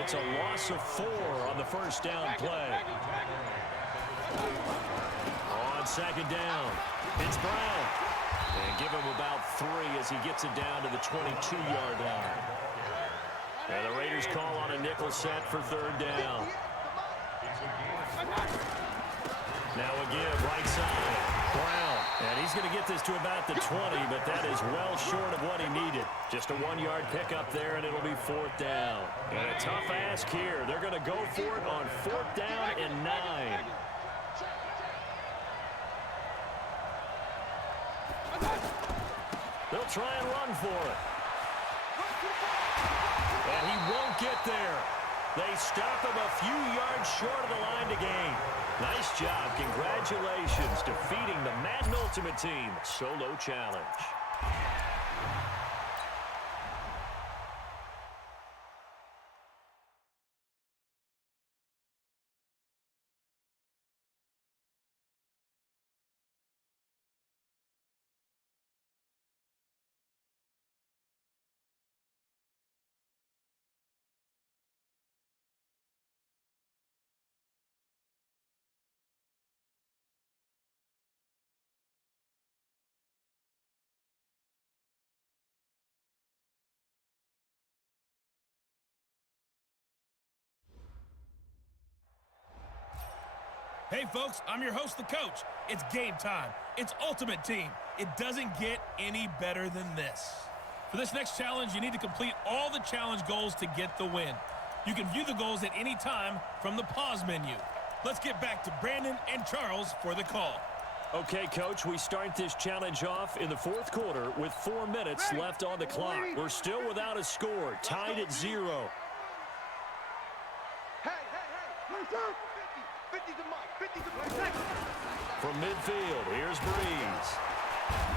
It's a loss of 4 on the first down play. On 2nd down, it's Brown. And give him about 3 as he gets it down to the 22-yard line. And the Raiders call on a nickel set for 3rd down. Now a give, right side, Brown. And he's going to get this to about the 20, but that is well short of what he needed. Just a 1-yard pickup there, and it'll be 4th down. And a tough ask here. They're going to go for it on 4th down and 9. They'll try and run for it. And he won't get there. They stop him a few yards short of the line to gain. Nice job. Congratulations. Defeating the Madden Ultimate Team solo challenge. Hey, folks, I'm your host, the coach. It's game time. It's Ultimate Team. It doesn't get any better than this. For this next challenge, you need to complete all the challenge goals to get the win. You can view the goals at any time from the pause menu. Let's get back to Brandon and Charles for the call. Okay, Coach, we start this challenge off in the 4th quarter with 4 minutes left on the clock. We're still without a score, tied at 0. Hey, 50 to Mike, 50 to Mike. From midfield, here's Breeze.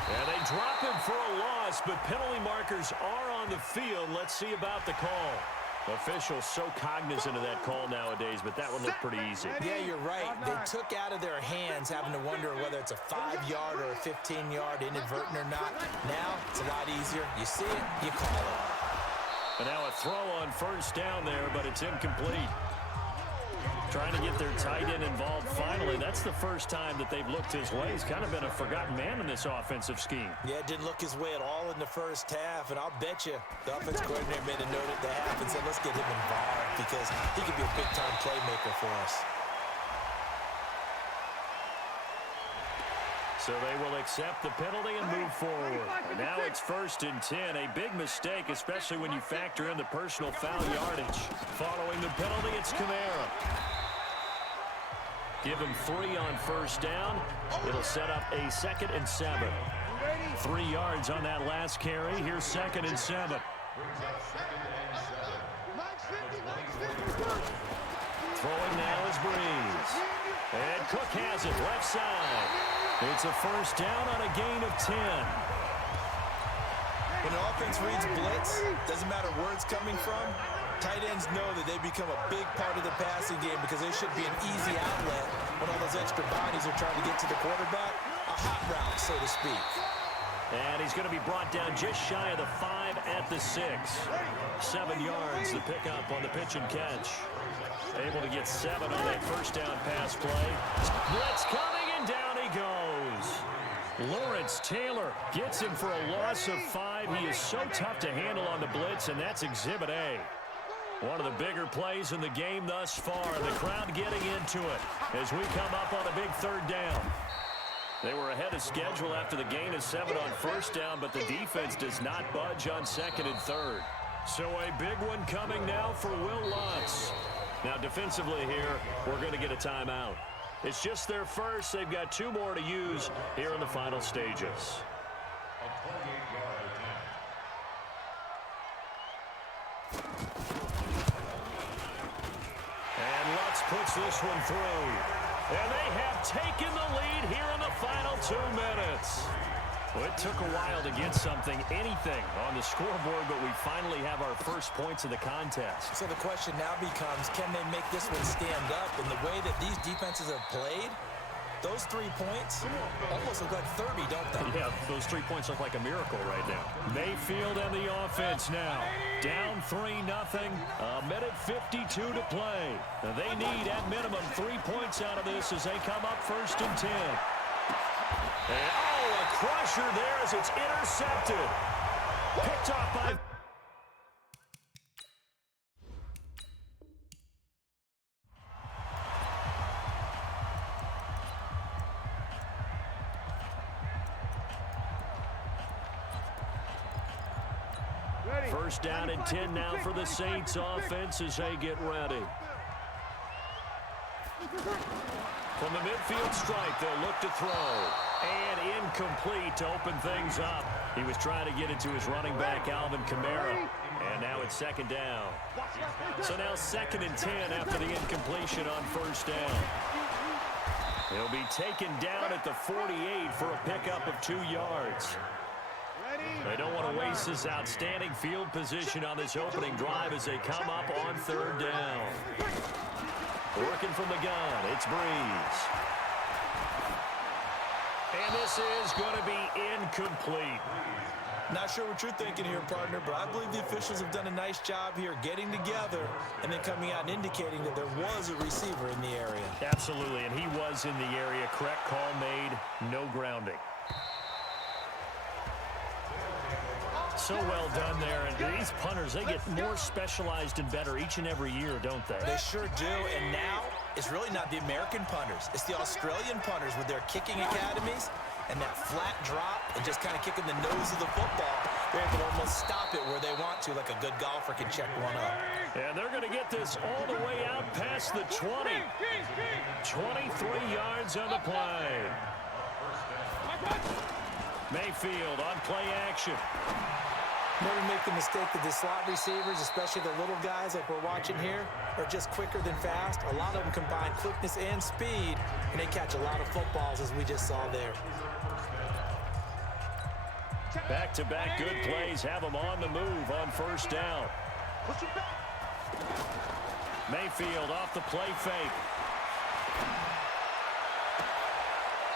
And they drop him for a loss, but penalty markers are on the field. Let's see about the call. Officials so cognizant of that call nowadays, but that one looked pretty easy. Yeah, you're right. They took out of their hands having to wonder whether it's a 5-yard or a 15-yard inadvertent or not. Now, it's a lot easier. You see it, you call it. And now a throw on 1st down there, but it's incomplete. Trying to get their tight end involved finally. That's the first time that they've looked his way. He's kind of been a forgotten man in this offensive scheme. Yeah, it didn't look his way at all in the first half, and I'll bet you the offense coordinator made a note at the half and said, let's get him involved because he could be a big-time playmaker for us. So they will accept the penalty and move forward. And now it's 1st and 10. A big mistake, especially when you factor in the personal foul yardage. Following the penalty, it's Kamara. Give him 3 on 1st down. It'll set up a 2nd and 7. 3 yards on that last carry. Here's 2nd and 7. Throwing now is Breeze. And Cook has it left side. It's a 1st down on a gain of 10. When an offense reads blitz, doesn't matter where it's coming from, tight ends know that they become a big part of the passing game because they should be an easy outlet when all those extra bodies are trying to get to the quarterback. A hot route so to speak. And he's going to be brought down just shy of the 5 at the 6. 7 yards, the pickup on the pitch and catch. Able to get 7 on that first down pass play. Blitz coming, and down he goes. Lawrence Taylor gets him for a loss of 5. He is so tough to handle on the blitz, and that's Exhibit A. One of the bigger plays in the game thus far. The crowd getting into it as we come up on a big third down. They were ahead of schedule after the gain of 7 on first down, but the defense does not budge on second and third. So a big one coming now for Will Lutz. Now defensively here, we're going to get a timeout. It's just their first. They've got 2 more to use here in the final stages. A 28-yard attempt. And Lutz puts this one through. And they have taken the lead here in the final 2 minutes. Well, it took a while to get anything on the scoreboard, but we finally have our first points of the contest. So the question now becomes, can they make this one stand up? In the way that these defenses have played, those 3 points almost look like 30, don't they? Yeah, those 3 points look like a miracle right now. Mayfield and the offense now. Down 3-0. A minute 52 to play. They need, at minimum, 3 points out of this as they come up first and 10. And, a crusher there as it's intercepted. Picked off by... First down and 10 now for the Saints offense as they get ready. From the midfield stripe, they'll look to throw. And incomplete to open things up. He was trying to get it to his running back, Alvin Kamara. And now it's second down. So now second and 10 after the incompletion on first down. He'll be taken down at the 48 for a pickup of 2 yards. They don't want to waste this outstanding field position on this opening drive as they come up on third down. Working from the gun, it's Breeze. And this is going to be incomplete. Not sure what you're thinking here, partner, but I believe the officials have done a nice job here getting together and then coming out and indicating that there was a receiver in the area. Absolutely, and he was in the area. Correct call made, no grounding. So well done there, and these punters, they get more specialized and better each and every year, don't they? They sure do, and now it's really not the American punters. It's the Australian punters with their kicking academies and that flat drop and just kind of kicking the nose of the football. They're able to almost stop it where they want to, like a good golfer can check one up. And they're going to get this all the way out past the 20. 23 yards on the play. Mayfield on play action. Never make the mistake that the slot receivers, especially the little guys like we're watching here, are just quicker than fast. A lot of them combine quickness and speed, and they catch a lot of footballs, as we just saw there. Back-to-back good plays have them on the move on first down. Mayfield off the play fake.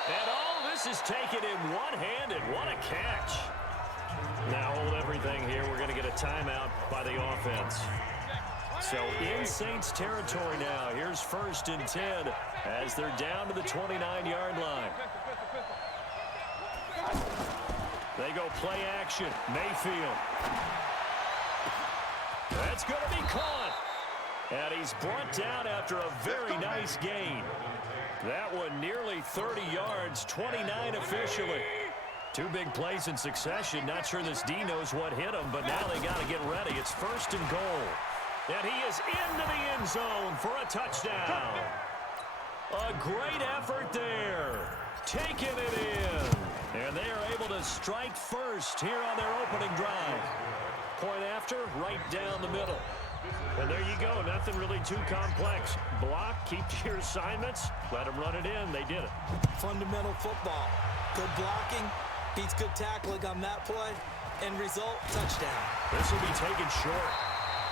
And all this is taken in one-handed. What a catch. Now hold everything here. We're going to get a timeout by the offense. So in Saints territory now. Here's first and 10 as they're down to the 29-yard line. They go play action. Mayfield. That's going to be caught. And he's brought down after a very nice gain. That one nearly 30 yards, 29 officially. 2 big plays in succession. Not sure this D knows what hit him, but now they got to get ready. It's first and goal. And he is into the end zone for a touchdown. A great effort there. Taking it in. And they are able to strike first here on their opening drive. Point after, right down the middle. And there you go. Nothing really too complex. Block, keep to your assignments, let them run it in. They did it. Fundamental football. Good blocking, beats good tackling on that play. End result, touchdown. This will be taken short.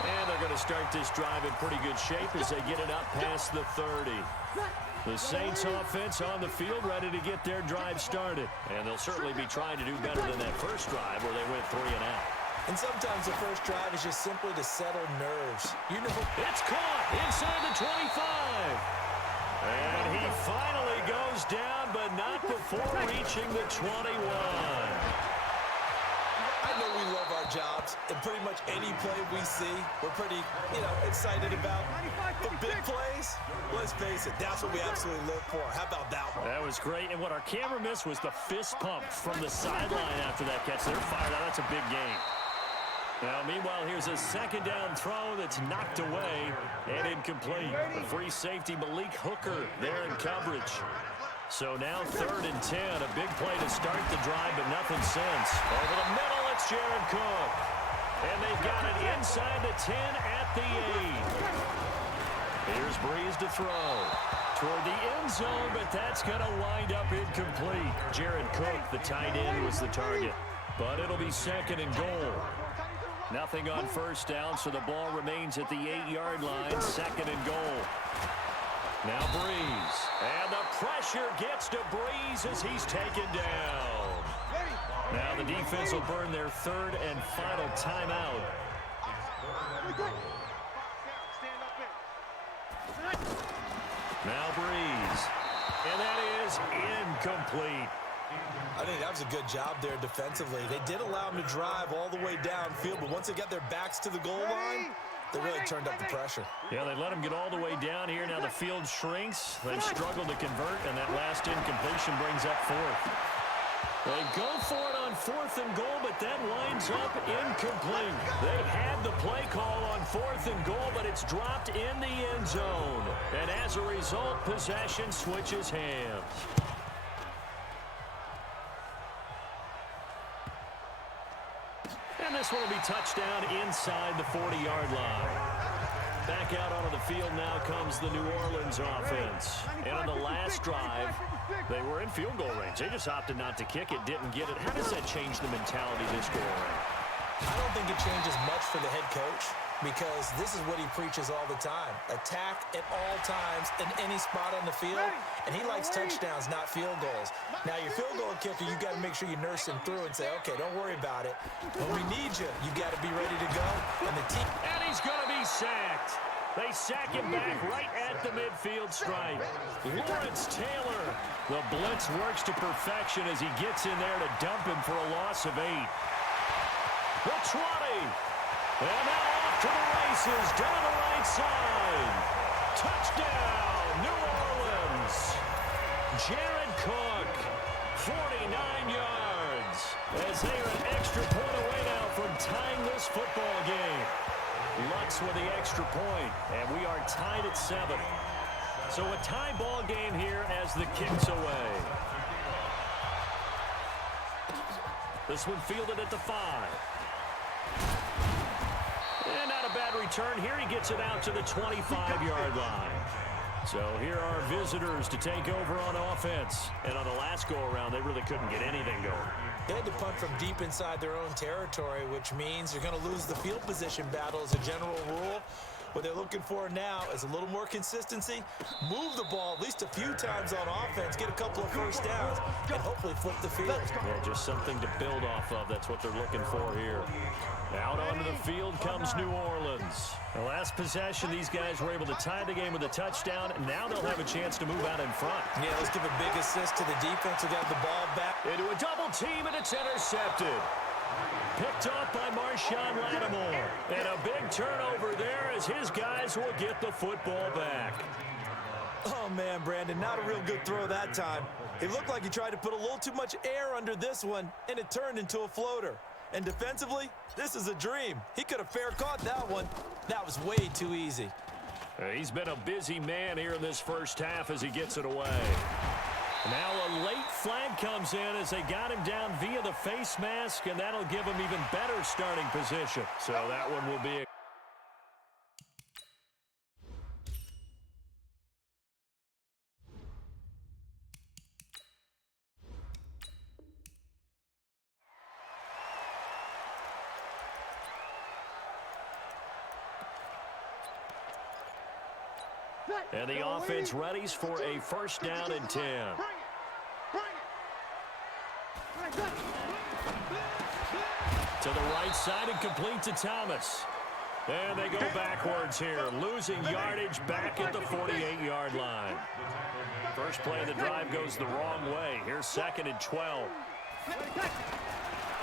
And they're going to start this drive in pretty good shape as they get it up past the 30. The Saints offense on the field ready to get their drive started. And they'll certainly be trying to do better than that first drive where they went 3 and out. And sometimes the first drive is just simply to settle nerves. You know, it's caught inside the 25. And he finally goes down, but not before reaching the 21. I know we love our jobs, and pretty much any play we see, we're pretty, excited about. But big plays, let's face it, that's what we absolutely live for. How about that one? That was great, and what our camera missed was the fist pump from the sideline after that catch. They're fired out. That's a big game. Now, meanwhile, here's a second down throw that's knocked away and incomplete. The free safety, Malik Hooker, there in coverage. So now 3rd and 10, a big play to start the drive, but nothing since. Over the middle, it's Jared Cook. And they've got it inside the 10 at the 8. Here's Breeze to throw. Toward the end zone, but that's going to wind up incomplete. Jared Cook, the tight end, was the target. But it'll be 2nd and goal. Nothing on first down, so the ball remains at the 8-yard line, 2nd and goal. Now Breeze. And the pressure gets to Breeze as he's taken down. Now the defense will burn their 3rd and final timeout. Now Breeze. And that is incomplete. I think that was a good job there defensively. They did allow them to drive all the way downfield, but once they got their backs to the goal line, they really turned up the pressure. Yeah, they let them get all the way down here. Now the field shrinks. They've struggled to convert, and that last incompletion brings up 4th. They go for it on 4th and goal, but that winds up incomplete. They had the play call on 4th and goal, but it's dropped in the end zone. And as a result, possession switches hands. And this one will be touchdown inside the 40-yard line. Back out onto the field now comes the New Orleans offense. And on the last drive, they were in field goal range. They just opted not to kick it, didn't get it. How does that change the mentality this go around? I don't think it changes much for the head coach because this is what he preaches all the time. Attack at all times in any spot on the field, and he likes touchdowns, not field goals. Now, your field goal kicker, you got to make sure you nurse him through and say, okay, don't worry about it. When we need you, you got to be ready to go. And the team... And he's going to be sacked. They sack him back right at the midfield stripe. Lawrence Taylor. The blitz works to perfection as he gets in there to dump him for a loss of 8. The 20. And now off to the races down the right side. Touchdown, New Orleans. Jared Cook, 49 yards. As they are an extra point away now from tying this football game. Lutz with the extra point, and we are tied at 7. So a tie ball game here as the kick's away. This one fielded at the 5. And not a bad return here. He gets it out to the 25-yard line. So here are visitors to take over on offense. And on the last go-around, they really couldn't get anything going. They had to punt from deep inside their own territory, which means they're going to lose the field position battle as a general rule. What they're looking for now is a little more consistency, move the ball at least a few times on offense, get a couple of first downs, and hopefully flip the field. Yeah, just something to build off of. That's what they're looking for here. Out onto the field comes New Orleans. The last possession, these guys were able to tie the game with a touchdown, and now they'll have a chance to move out in front. Yeah, let's give a big assist to the defense who got the ball back. Into a double team, and it's intercepted. Picked off by Marshawn Lattimore. And a big turnover there as his guys will get the football back. Oh, man, Brandon, not a real good throw that time. It looked like he tried to put a little too much air under this one, and it turned into a floater. And defensively, this is a dream. He could have fair caught that one. That was way too easy. He's been a busy man here in this first half as he gets it away. Now a late flag comes in as they got him down via the face mask, and that'll give him even better starting position. So that one will be a And the offense readies for a first down and 10. To the right side and complete to Thomas. And they go backwards here, losing yardage back at the 48-yard line. First play of the drive goes the wrong way. Here's 2nd and 12.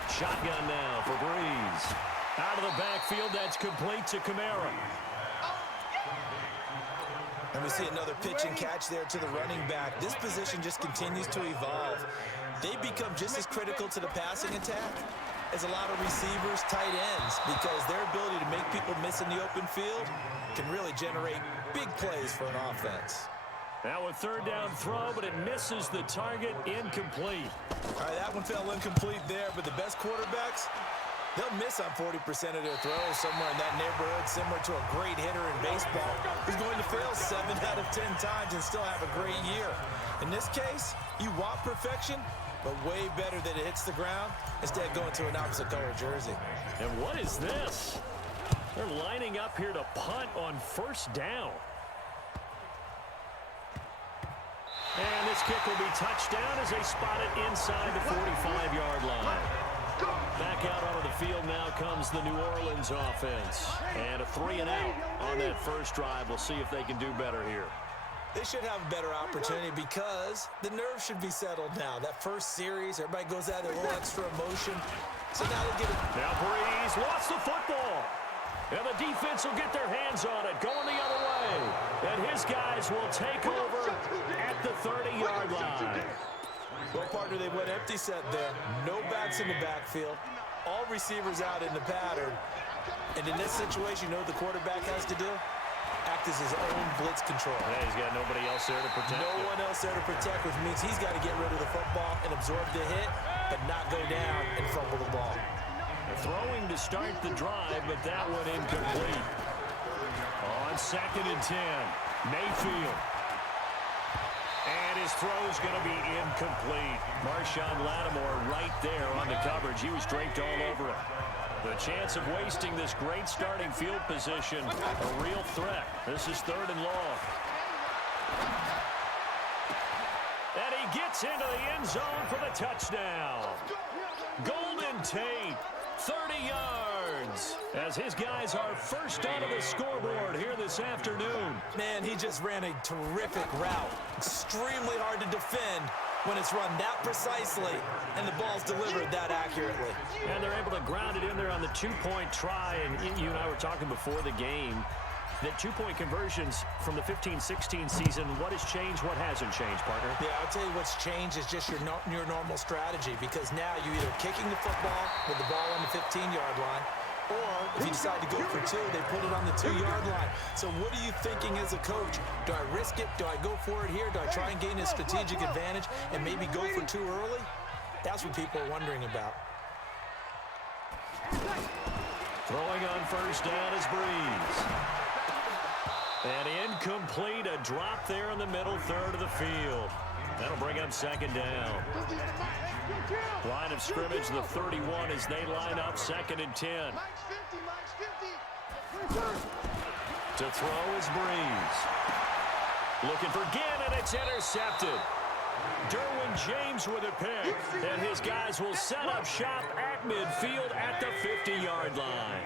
Shotgun now for Breeze. Out of the backfield, that's complete to Kamara. And we see another pitch and catch there to the running back. This position just continues to evolve. They become just as critical to the passing attack as a lot of receivers, tight ends, because their ability to make people miss in the open field can really generate big plays for an offense. Now a third down throw, but it misses the target, incomplete. All right, that one fell incomplete there, but the best quarterbacks, they'll miss on 40% of their throws somewhere in that neighborhood, similar to a great hitter in baseball who's going to fail 7 out of 10 times and still have a great year. In this case, you want perfection, but way better that it hits the ground instead of going to an opposite color jersey. And what is this? They're lining up here to punt on first down. And this kick will be touchdown as they spot it inside the 45-yard line. Back out onto the field now comes the New Orleans offense. And a 3-and-out on that first drive. We'll see if they can do better here. They should have a better opportunity because the nerves should be settled now. That first series, everybody goes out there a little extra emotion. So now they get it. Now Breeze lost the football. And the defense will get their hands on it, going the other way. And his guys will take over at the 30-yard line. Well, partner, they went empty set there. No backs in the backfield. All receivers out in the pattern. And in this situation, you know what the quarterback has to do? Act as his own blitz control. Yeah, he's got nobody else there to protect him. No one else there to protect, which means he's got to get rid of the football and absorb the hit, but not go down and fumble the ball. Throwing to start the drive, but that one incomplete. On 2nd and 10, Mayfield. And his throw's going to be incomplete. Marshawn Lattimore right there on the coverage. He was draped all over it. The chance of wasting this great starting field position, a real threat. This is 3rd and long. And he gets into the end zone for the touchdown. Golden Tate, 30 yards, as his guys are first onto the scoreboard here this afternoon. Man, he just ran a terrific route. Extremely hard to defend when it's run that precisely and the ball's delivered that accurately. And they're able to ground it in there on the two-point try. And you and I were talking before the game that two-point conversions from the 15-16 season, what has changed, what hasn't changed, partner? Yeah, I'll tell you what's changed is just your normal strategy, because now you're either kicking the football with the ball on the 15-yard line, or if you decide to go for two, they put it on the 2-yard line. So what are you thinking as a coach? Do I risk it? Do I go for it here? Do I try and gain a strategic advantage and maybe go for two early? That's what people are wondering about. Throwing on first down is Breeze. And incomplete, a drop there in the middle third of the field. That'll bring up 2nd down. Line of scrimmage, the 31 as they line up 2nd and 10. To throw is Breeze. Looking for Ginn, and it's intercepted. Derwin James with a pick. And his guys will set up shop at midfield at the 50-yard line.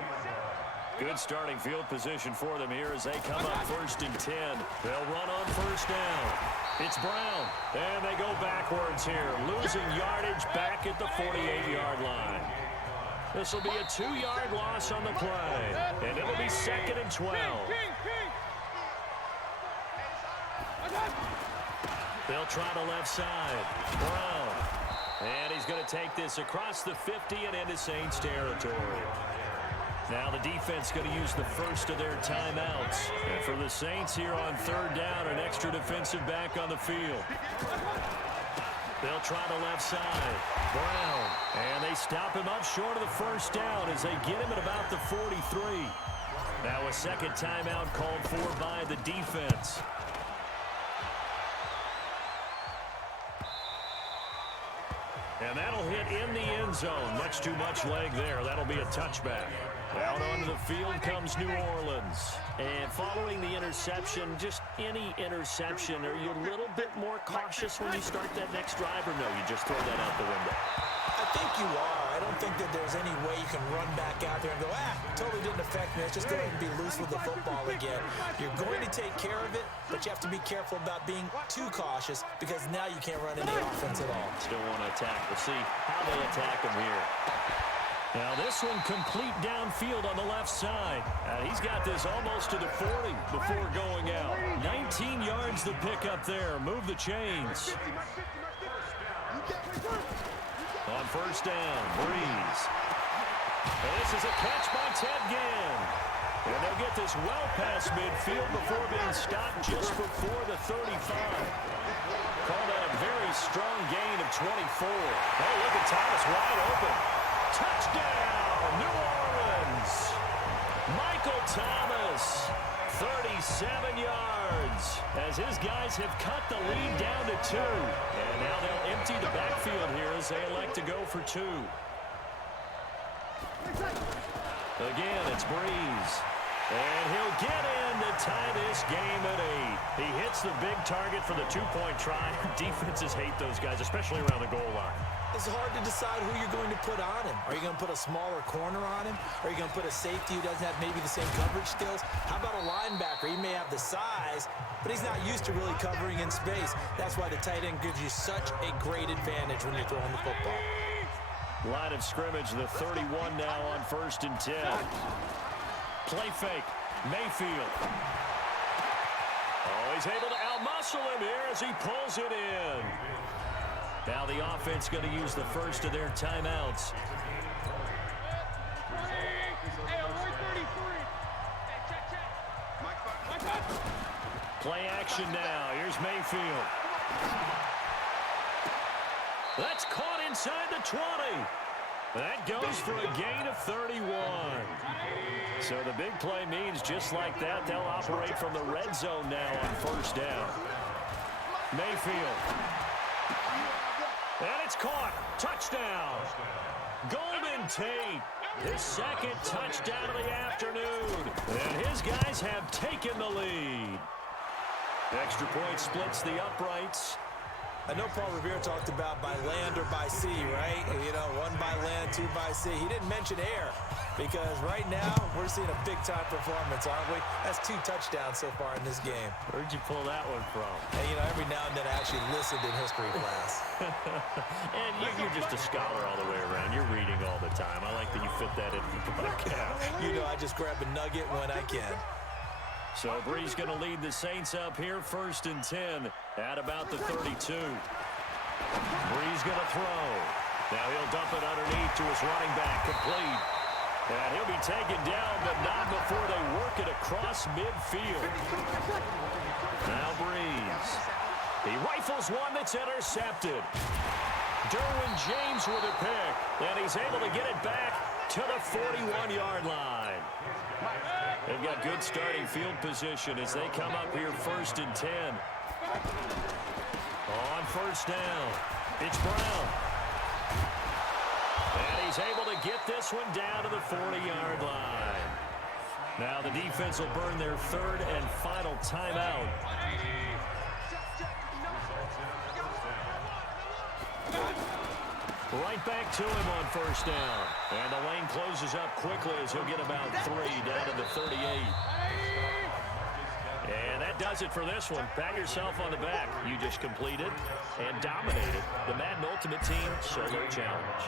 Good starting field position for them here as they come up 1st and 10. They'll run on first down. It's Brown, and they go backwards here, losing yardage back at the 48-yard line. This will be a 2-yard loss on the play, and it'll be 2nd and 12. They'll try the left side. Brown, and he's going to take this across the 50 and into Saints territory. Now the defense going to use the first of their timeouts. And for the Saints here on 3rd down, an extra defensive back on the field. They'll try the left side. Brown. And they stop him up short of the first down as they get him at about the 43. Now a second timeout called for by the defense. And that'll hit in the end zone. Much too much leg there. That'll be a touchback. Out onto the field comes New Orleans. And following the interception, just any interception, are you a little bit more cautious when you start that next drive, or no, you just throw that out the window? I think you are. I don't think that there's any way you can run back out there and go, totally didn't affect me. Let's just go ahead and be loose with the football again. You're going to take care of it, but you have to be careful about being too cautious because now you can't run any offense at all. Still want to attack. We'll see how they attack him here. Now this one complete downfield on the left side. He's got this almost to the 40 before going out. 19 yards to pick up there. Move the chains. On first down, Breeze. And this is a catch by Ted Ginn. And they'll get this well past midfield before being stopped just before the 35. Call that a very strong gain of 24. Oh, look at Thomas wide open. Touchdown, New Orleans. Michael Thomas, 37 yards, as his guys have cut the lead down to 2. And now they'll empty the backfield here as they elect to go for 2. Again, it's Breeze. And he'll get in to tie this game at 8. He hits the big target for the 2-point try. Defenses hate those guys, especially around the goal line. It's hard to decide who you're going to put on him. Are you going to put a smaller corner on him? Are you going to put a safety who doesn't have maybe the same coverage skills? How about a linebacker? He may have the size, but he's not used to really covering in space. That's why the tight end gives you such a great advantage when you're throwing the football. Line of scrimmage, the 31 now on 1st and 10. Play fake, Mayfield. Oh, he's able to outmuscle him here as he pulls it in. Now the offense going to use the first of their timeouts. Play action now. Here's Mayfield. That's caught inside the 20. That goes for a gain of 31. So the big play means just like that, they'll operate from the red zone now on first down. Mayfield. And it's caught. Touchdown. Golden Tate. His second touchdown of the afternoon. And his guys have taken the lead. Extra point splits the uprights. I know Paul Revere talked about by land or by sea, right? You know, 1 by land, 2 by sea. He didn't mention air because right now we're seeing a big-time performance, aren't we? That's 2 touchdowns so far in this game. Where'd you pull that one from? And, you know, every now and then I actually listened in history class. And you're just a scholar all the way around. You're reading all the time. I like that you fit that into the podcast. You know, I just grab a nugget when I can. So Breeze going to lead the Saints up here, 1st and 10 at about the 32. Breeze going to throw. Now he'll dump it underneath to his running back, complete. And he'll be taken down, but not before they work it across midfield. Now Breeze. He rifles one that's intercepted. Derwin James with a pick, and he's able to get it back to the 41-yard line. They've got good starting field position as they come up here 1st and 10. On first down, it's Brown. And he's able to get this one down to the 40-yard line. Now the defense will burn their 3rd and final timeout. Right back to him on first down. And the lane closes up quickly as he'll get about 3 down to the 38. And that does it for this one. Pat yourself on the back. You just completed and dominated the Madden Ultimate Team Solo Challenge.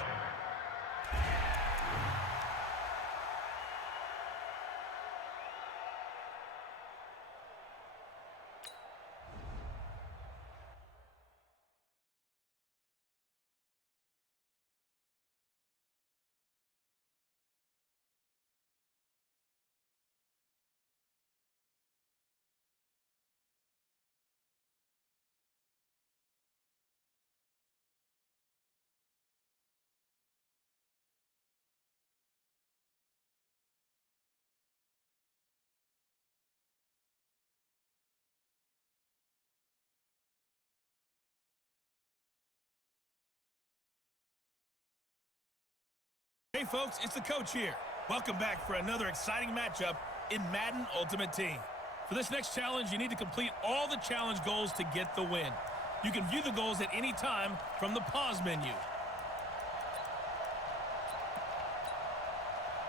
Hey, folks, it's the coach here. Welcome back for another exciting matchup in Madden Ultimate Team. For this next challenge, you need to complete all the challenge goals to get the win. You can view the goals at any time from the pause menu.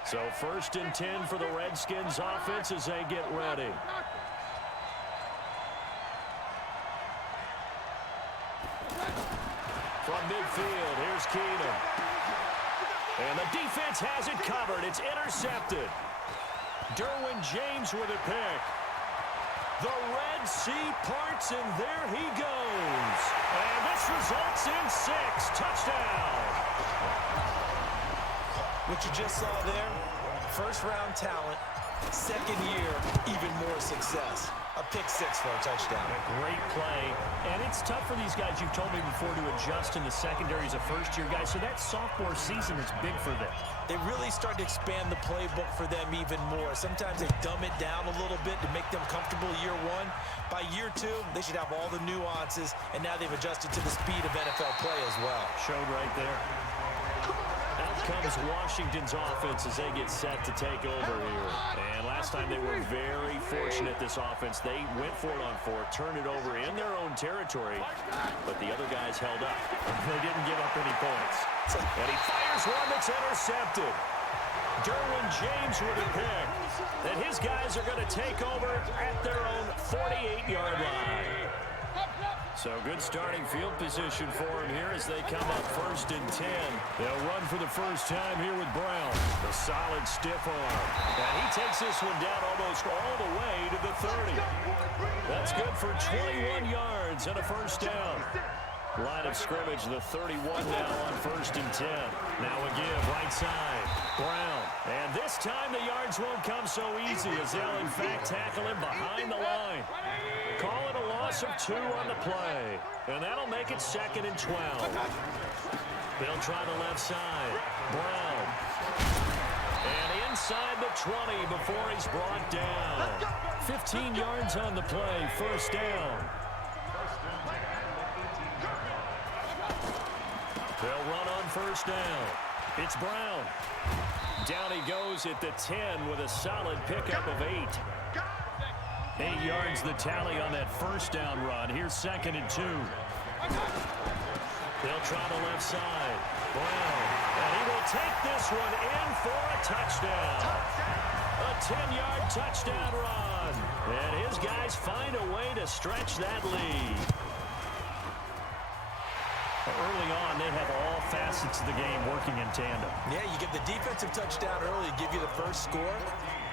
So 1st and 10 for the Redskins offense as they get ready. From midfield, here's Keenum. And the defense has it covered. It's intercepted. Derwin James with a pick. The Red Sea parts, and there he goes. And this results in 6. Touchdown. What you just saw there, first-round talent, second year, even more success. A pick 6 for a touchdown. A great play. And it's tough for these guys, you've told me before, to adjust in the secondary as a first-year guy. So that sophomore season is big for them. They really start to expand the playbook for them even more. Sometimes they dumb it down a little bit to make them comfortable year 1. By year 2, they should have all the nuances, and now they've adjusted to the speed of NFL play as well. Showed right there. Out comes Washington's offense as they get set to take over here. And last time they were very fortunate, this offense. They went for it on 4, turned it over in their own territory, but the other guys held up. They didn't give up any points. And he fires one that's intercepted. Derwin James with a pick. And his guys are going to take over at their own 48-yard line. So good starting field position for him here as they come up 1st and 10. They'll run for the first time here with Brown. A solid stiff arm. And he takes this one down almost all the way to the 30. That's good for 21 yards and a first down. Line of scrimmage, the 31 now on 1st and 10. Now a give, right side. Brown. And this time the yards won't come so easy as they'll in fact tackle him behind the line. Call it a loss of 2 on the play. And that'll make it 2nd and 12. They'll try the left side. Brown. And inside the 20 before he's brought down. 15 yards on the play, first down. They'll run on first down. It's Brown. Down he goes at the 10 with a solid pickup of 8. 8 yards the tally on that first down run. Here's 2nd and 2. They'll try the left side. Brown. And he will take this one in for a touchdown. A 10-yard touchdown run. And his guys find a way to stretch that lead. Early on, they have all facets of the game working in tandem. Yeah, you get the defensive touchdown early, give you the first score,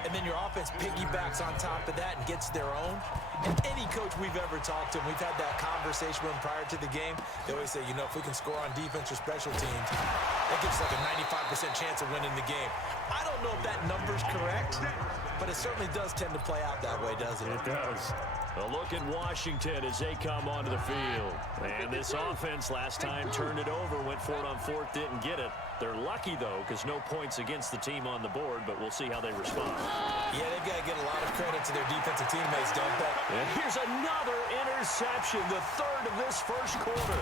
and then your offense piggybacks on top of that and gets their own. And any coach we've ever talked to, and we've had that conversation with them prior to the game, they always say, you know, if we can score on defense or special teams, that gives us like a 95% chance of winning the game. I don't know if that number's correct, but it certainly does tend to play out that way, doesn't it? It does. A look at Washington as they come onto the field. And this offense last time turned it over, went for it on 4th, didn't get it. They're lucky, though, because no points against the team on the board, but we'll see how they respond. Yeah, they've got to get a lot of credit to their defensive teammates, don't they? And here's another interception, the 3rd of this first quarter.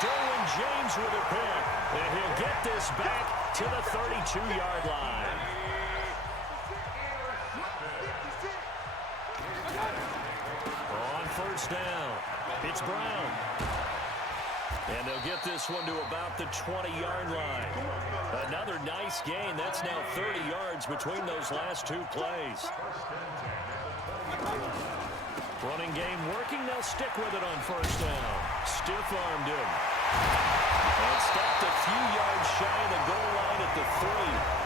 Derwin James with a pick, and he'll get this back to the 32-yard line. On first down, it's Brown. And they'll get this one to about the 20-yard line. Another nice gain. That's now 30 yards between those last 2 plays. Running game working. They'll stick with it on first down. Stiff-armed him. And stopped a few yards shy of the goal line at the 3.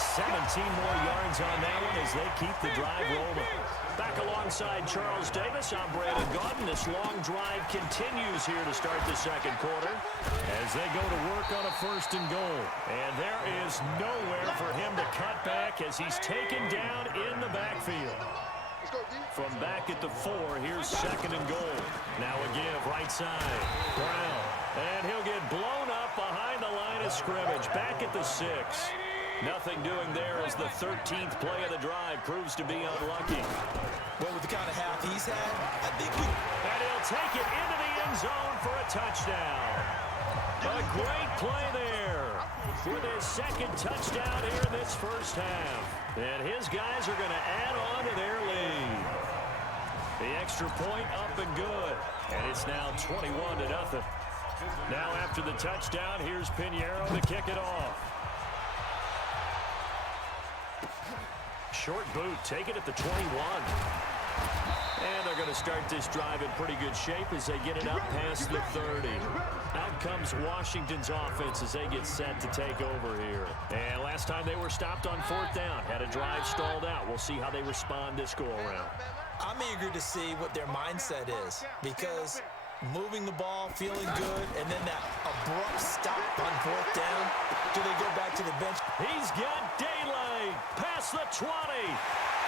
17 more yards on that one as they keep the drive rolling. Back alongside Charles Davis, I'm Brandon Gaudin. This long drive continues here to start the second quarter as they go to work on a 1st and goal. And there is nowhere for him to cut back as he's taken down in the backfield. From back at the 4, here's 2nd and goal. Now a give, right side. Brown. And he'll get blown up behind the line of scrimmage. Back at the 6. Nothing doing there as the 13th play of the drive proves to be unlucky. Well, with the kind of half he's had, I think we... And he'll take it into the end zone for a touchdown. A great play there. with his second touchdown here in this first half. And his guys are going to add on to their lead. The extra point up and good. And it's now 21-0. Now after the touchdown, here's Pinheiro to kick it off. Short boot, take it at the 21. And they're going to start this drive in pretty good shape as they get it up past the 30. Out comes Washington's offense as they get set to take over here. And last time they were stopped on 4th down, had a drive stalled out. We'll see how they respond this go-around. I'm eager to see what their mindset is, because moving the ball, feeling good, and then that abrupt stop on 4th down. Do they go back to the bench? He's got daylight past the 20.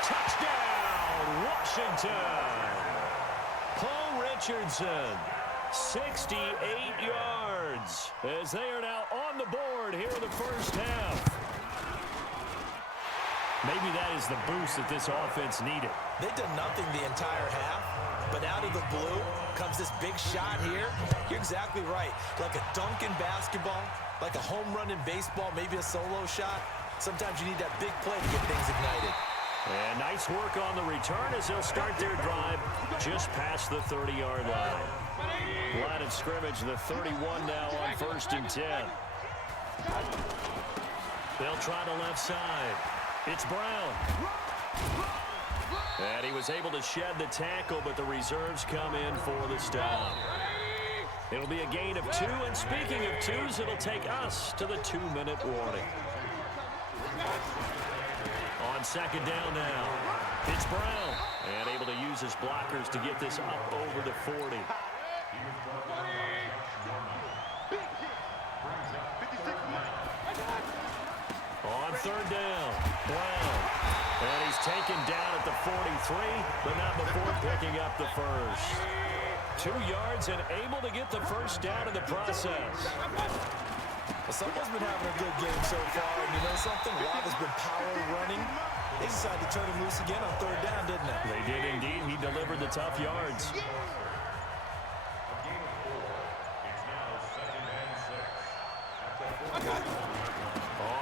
Touchdown, Washington. Paul Richardson, 68 yards, as they are now on the board here in the first half. Maybe that is the boost that this offense needed. They've done nothing the entire half, but out of the blue comes this big shot here. You're exactly right. Like a dunk in basketball, like a home run in baseball, maybe a solo shot. Sometimes you need that big play to get things ignited. And nice work on the return as they'll start their drive just past the 30-yard line. Line of scrimmage, the 31 now on 1st and 10. They'll try the left side. It's Brown. And he was able to shed the tackle, but the reserves come in for the stop. It'll be a gain of 2, and speaking of 2s, it'll take us to the 2-minute warning. On 2nd down now, it's Brown, and able to use his blockers to get this up over to 40. On 3rd down, Brown, and he's taken down at the 43, but not before picking up the first. 2 yards and able to get the first down in the process. Well, someone's been having a good game so far, and you know something? A lot has been power running. They decided to turn him loose again on 3rd down, didn't they? They did indeed. He delivered the tough yards.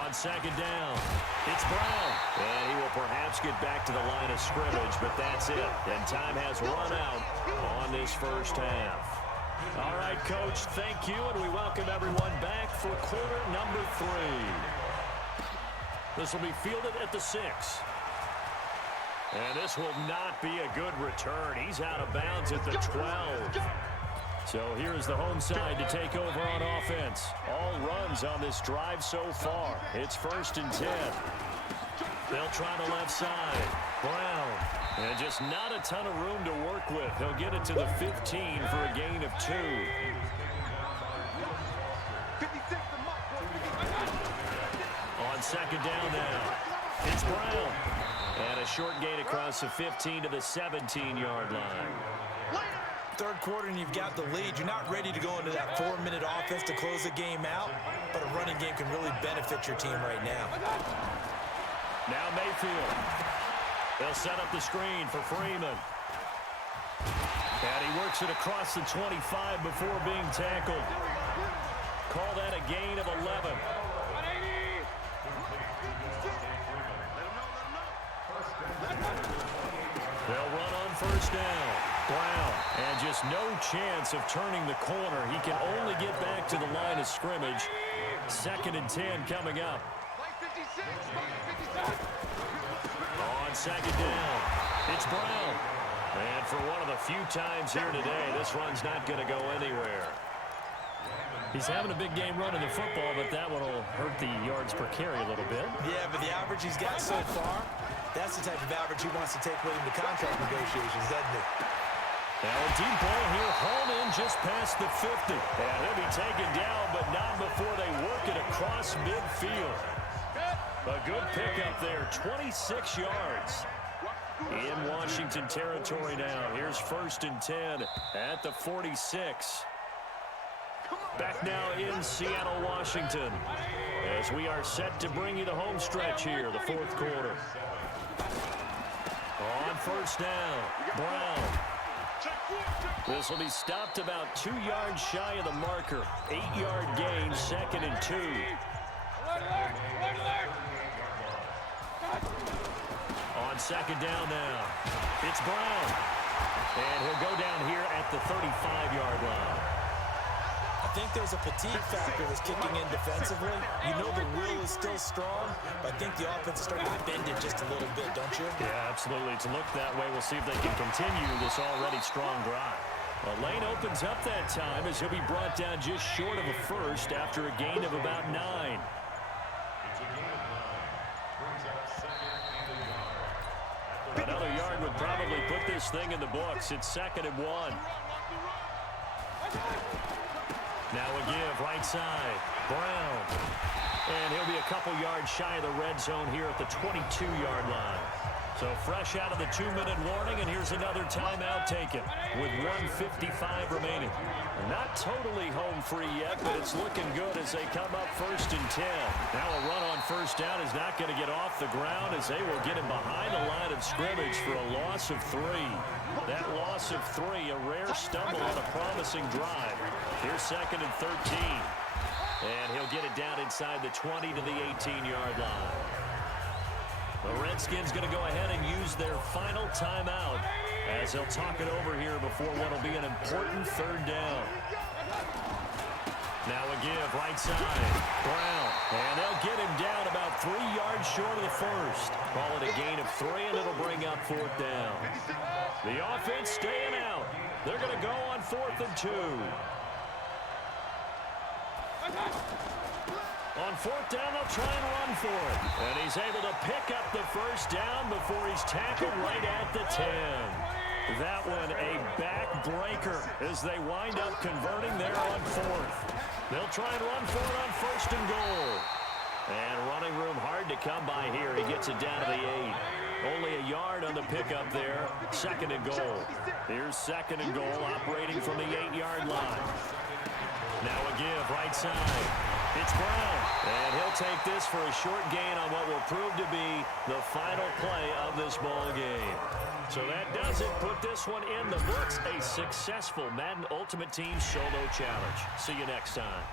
On 2nd down, it's Brown. And he will perhaps get back to the line of scrimmage, but that's it. And time has run out on this first half. All right, Coach, thank you, and we welcome everyone back for quarter number 3. This will be fielded at the 6. And this will not be a good return. He's out of bounds at the 12. So here's the home side to take over on offense. All runs on this drive so far. It's 1st and 10. They'll try the left side. Brown. And just not a ton of room to work with. He'll get it to the 15 for a gain of 2. On 2nd down now, it's Brown. And a short gain across the 15 to the 17-yard line. 3rd quarter and you've got the lead. You're not ready to go into that 4-minute offense to close the game out, but a running game can really benefit your team right now. Now Mayfield. They'll set up the screen for Freeman. And he works it across the 25 before being tackled. Call that a gain of 11. They'll run on 1st down. Brown, and just no chance of turning the corner. He can only get back to the line of scrimmage. 2nd and 10 coming up. On 2nd down, it's Brown. And for one of the few times here today, this run's not going to go anywhere. He's having a big game running the football, but that one will hurt the yards per carry a little bit. Yeah, but the average he's got so far, that's the type of average he wants to take with him to contract negotiations, doesn't it? Now a deep ball here, hauled in just past the 50. And he'll be taken down, but not before they work it across midfield. A good pickup there, 26 yards. In Washington territory now. Here's 1st and 10 at the 46. Back now in Seattle, Washington, as we are set to bring you the home stretch here, the 4th quarter. On 1st down, Brown. This will be stopped about 2 yards shy of the marker. 8-yard gain, 2nd and 2. On second down now, it's Brown. And he'll go down here at the 35-yard line. I think there's a fatigue factor that's kicking in defensively. You know the will is still strong, but I think the offense is starting to bend it just a little bit, don't you? Yeah, absolutely. It's looked that way. We'll see if they can continue this already strong drive. Well, Lane opens up that time as he'll be brought down just short of a first after a gain of about 9. It's a gain of 9. Brings up second and a yard. Another yard would probably put this thing in the books. It's 2nd and 1. Now a give right side. Brown. And he'll be a couple yards shy of the red zone here at the 22-yard line. So fresh out of the 2-minute warning, and here's another timeout taken with 1:55 remaining. Not totally home free yet, but it's looking good as they come up 1st and 10. Now a run on first down is not going to get off the ground as they will get him behind the line of scrimmage for a loss of 3. That loss of 3, a rare stumble on a promising drive. Here's 2nd and 13. And he'll get it down inside the 20 to the 18-yard line. The Redskins going to go ahead and use their final timeout as they'll talk it over here before what will be an important 3rd down. Now a give right side. Brown. And they'll get him down about 3 yards short of the first. Call it a gain of 3, and it'll bring up 4th down. The offense staying out. They're going to go on 4th and 2. On 4th down, they'll try and run for it. And he's able to pick up the first down before he's tackled right at the 10. That one a backbreaker as they wind up converting there on 4th. They'll try and run for it on 1st and goal. And running room hard to come by here. He gets it down to the 8. Only a yard on the pickup there. 2nd and goal. Here's 2nd and goal operating from the 8-yard line. Now a give right side. It's Brown, and he'll take this for a short gain on what will prove to be the final play of this ball game. So that does it. Put this one in the books. A successful Madden Ultimate Team solo challenge. See you next time.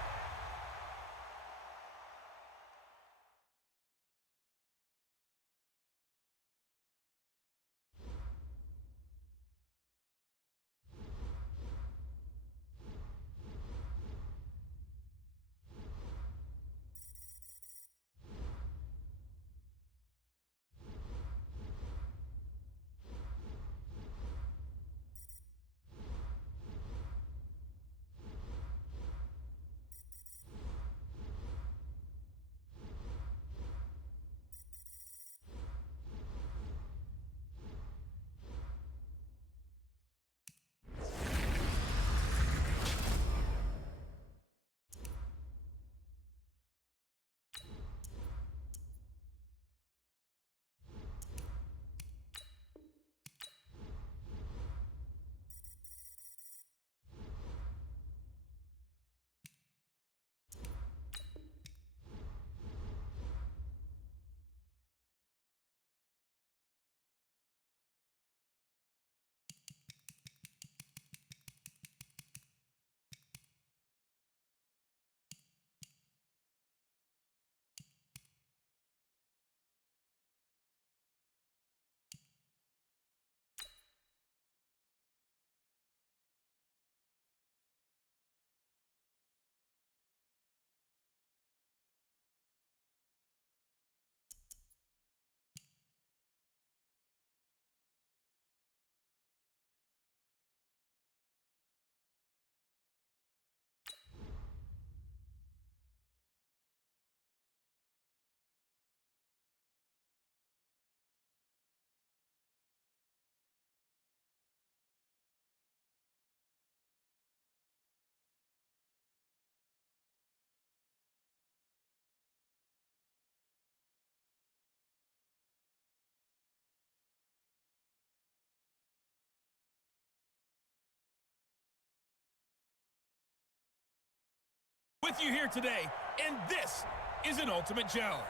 With you here today, and this is an ultimate challenge.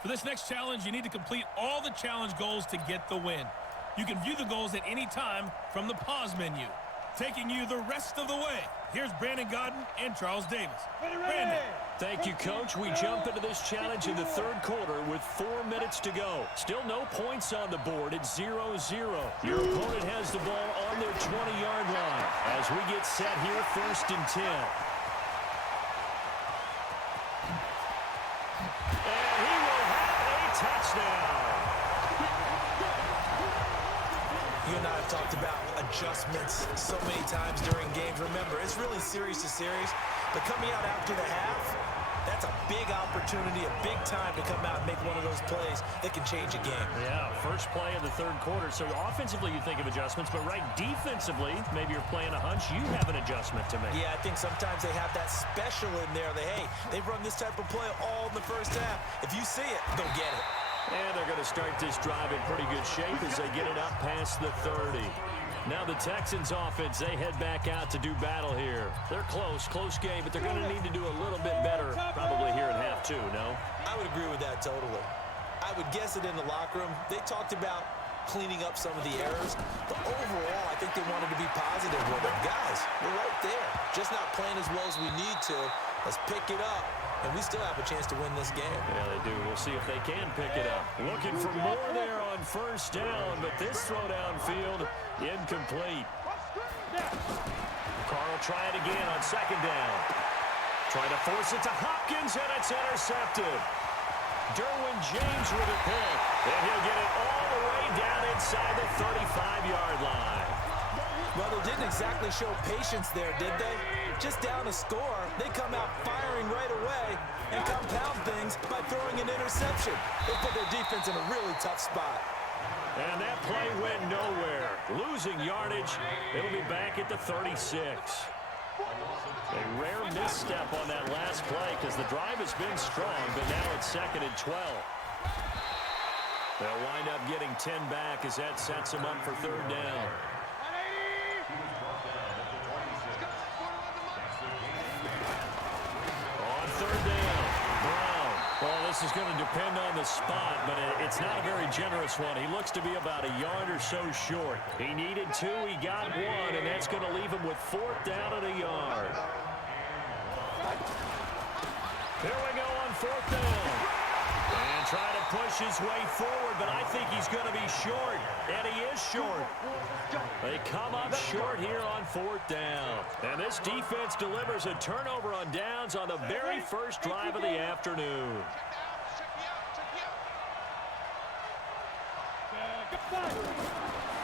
For this next challenge, you need to complete all the challenge goals to get the win. You can view the goals at any time from the pause menu. Taking you the rest of the way, here's Brandon Godden and Charles Davis. Brandon. Thank you, Coach. We jump into this challenge in the third quarter with 4 minutes to go. Still no points on the board. It's 0-0. Your opponent has the ball on their 20-yard line as we get set here, 1st and 10. And he will have a touchdown. You and I have talked about adjustments so many times during games. Remember, it's really series to series, but coming out after the half, that's a big opportunity, a big time to come out and make one of those plays that can change a game. Yeah, first play of the third quarter. So offensively, you think of adjustments, but right defensively, maybe you're playing a hunch. You have an adjustment to make. Yeah, I think sometimes they have that special in there. They've run this type of play all in the first half. If you see it, they'll get it. And they're going to start this drive in pretty good shape as they get it up past the 30. Now the Texans offense, they head back out to do battle here. They're close game, but they're going to need to do a little bit better probably here in half 2, no? I would agree with that totally. I would guess it in the locker room. They talked about cleaning up some of the errors, but overall, I think they wanted to be positive with them. Guys, we're right there. Just not playing as well as we need to. Let's pick it up, and we still have a chance to win this game. Yeah, they do. We'll see if they can pick it up. Looking for more there on 1st down, but this throw downfield, incomplete. Carr will try it again on 2nd down. Trying to force it to Hopkins, and it's intercepted. Derwin James with a pick, and he'll get it all the way down inside the 35-yard line. Well, they didn't exactly show patience there, did they? Just down a score, they come out firing right away and compound things by throwing an interception. They put their defense in a really tough spot. And that play went nowhere. Losing yardage, it'll be back at the 36. A rare misstep on that last play because the drive has been strong, but now it's 2nd and 12. They'll wind up getting 10 back as that sets them up for 3rd down. On 3rd down, Brown. Well, this is going to depend on the spot, but it's not a very generous one. He looks to be about a yard or so short. He needed 2, he got 1, and that's going to leave him with 4th down and a yard. Here we go on 4th down. And try to push his way forward, but I think he's going to be short, and he is short. They come up short here on 4th down. And this defense delivers a turnover on downs on the very first drive of the afternoon.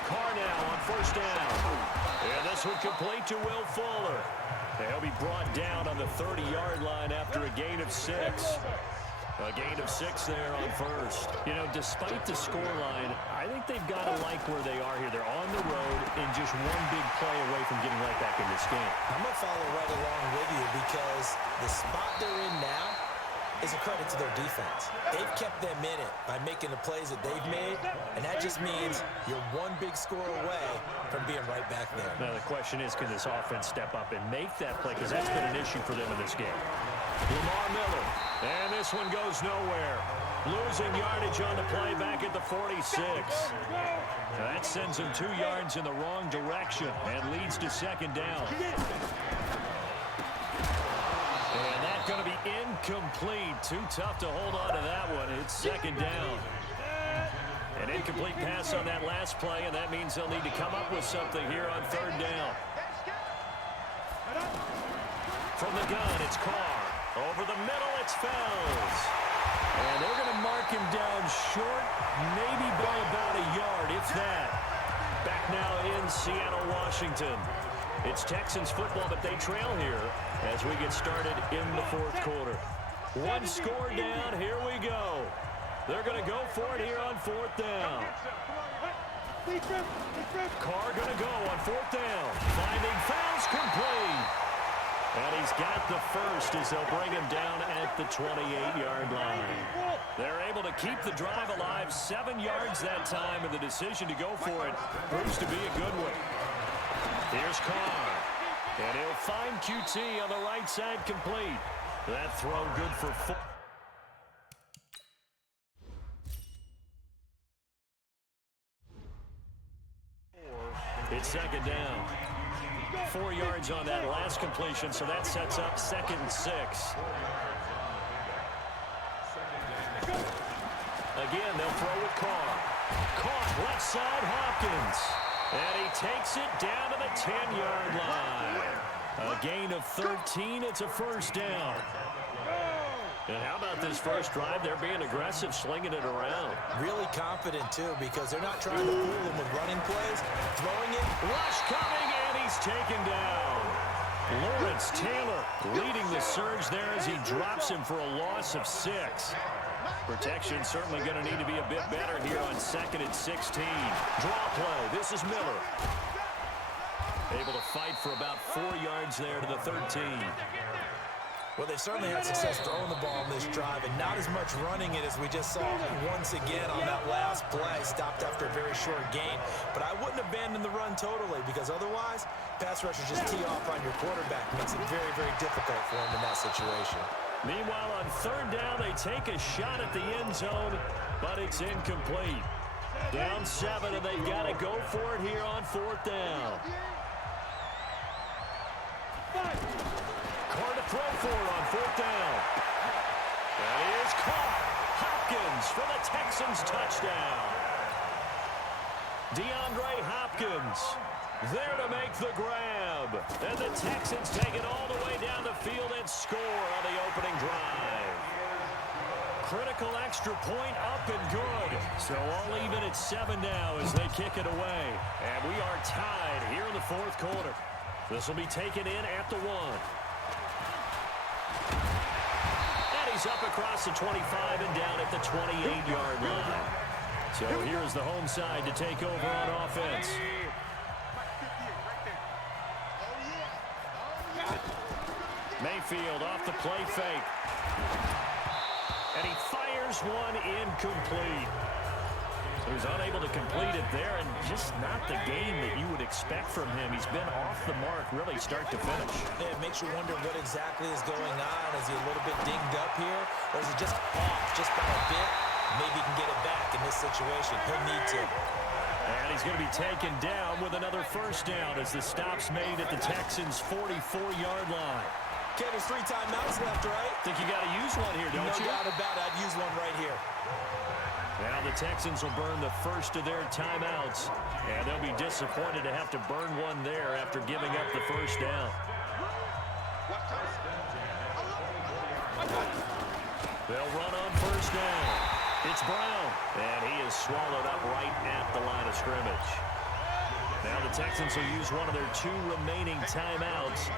Carr now on 1st down. And this one complete to Will Fuller. They'll be brought down on the 30-yard line after a gain of 6. A gain of 6 there on 1st. You know, despite the scoreline, I think they've got to like where they are here. They're on the road and just one big play away from getting right back in this game. I'm going to follow right along with you because the spot they're in now is a credit to their defense. They've kept them in it by making the plays that they've made, and that just means you're one big score away from being right back there. Now, the question is, can this offense step up and make that play? Because that's been an issue for them in this game. Lamar Miller. And this one goes nowhere. Losing yardage on the play back at the 46. That sends him 2 yards in the wrong direction and leads to 2nd down. And that's going to be incomplete. Too tough to hold on to that one. It's 2nd down. An incomplete pass on that last play, and that means they'll need to come up with something here on 3rd down. From the gun, it's Carr. Over the middle, it's Fells. And they're going to mark him down short, maybe by about a yard, if that. Back now in Seattle, Washington. It's Texans football, but they trail here as we get started in the 4th quarter. 1 score down, here we go. They're going to go for it here on 4th down. Carr going to go on 4th down. Finding Fells complete. And he's got the first as they'll bring him down at the 28-yard line. They're able to keep the drive alive, 7 yards that time, and the decision to go for it proves to be a good one. Here's Carr. And he'll find QT on the right side complete. That throw good for 4. It's 2nd down. 4 yards on that last completion, so that sets up 2nd and 6. Again, they'll throw with Carr. Caught left side, Hopkins. And he takes it down to the 10-yard line. A gain of 13. It's a first down. And how about this first drive? They're being aggressive, slinging it around. Really confident, too, because they're not trying to fool them with running plays. Throwing it. Rush coming, and he's taken down. Lawrence Taylor leading the surge there as he drops him for a loss of 6. Protection certainly going to need to be a bit better here on 2nd and 16. Draw play. This is Miller. Able to fight for about 4 yards there to the 13. Well, they've certainly had success throwing the ball on this drive and not as much running it as we just saw once again on that last play. Stopped after a very short gain. But I wouldn't abandon the run totally because otherwise, pass rushers just tee off on your quarterback. Makes it very, very difficult for him in that situation. Meanwhile, on 3rd down, they take a shot at the end zone, but it's incomplete. Down 7, and they've got to go for it here on 4th down. Carr to throw for it on 4th down. That is caught. Hopkins for the Texans touchdown. DeAndre Hopkins there to make the grab. And the Texans take it all the way down the field and score on the opening drive. Critical extra point up and good. So all even at 7 now as they kick it away. And we are tied here in the 4th quarter. This will be taken in at the 1. And he's up across the 25 and down at the 28-yard line. So here's the home side to take over on offense. Mayfield off the play fake. And he fires one incomplete. So he's unable to complete it there, and just not the game that you would expect from him. He's been off the mark really start to finish. Yeah, it makes you wonder what exactly is going on. Is he a little bit dinged up here, or is he just off just by a bit? Maybe he can get it back in this situation. He'll need to. And he's going to be taken down with another first down as the stop's made at the Texans' 44-yard line. Okay, there's 3 timeouts left, right? Think you got to use one here, don't you? No doubt about it. I'd use one right here. Now the Texans will burn the first of their timeouts, and they'll be disappointed to have to burn one there after giving up the first down. They'll run on first down. It's Brown, and he is swallowed up right at the line of scrimmage. Now the Texans will use one of their 2 remaining timeouts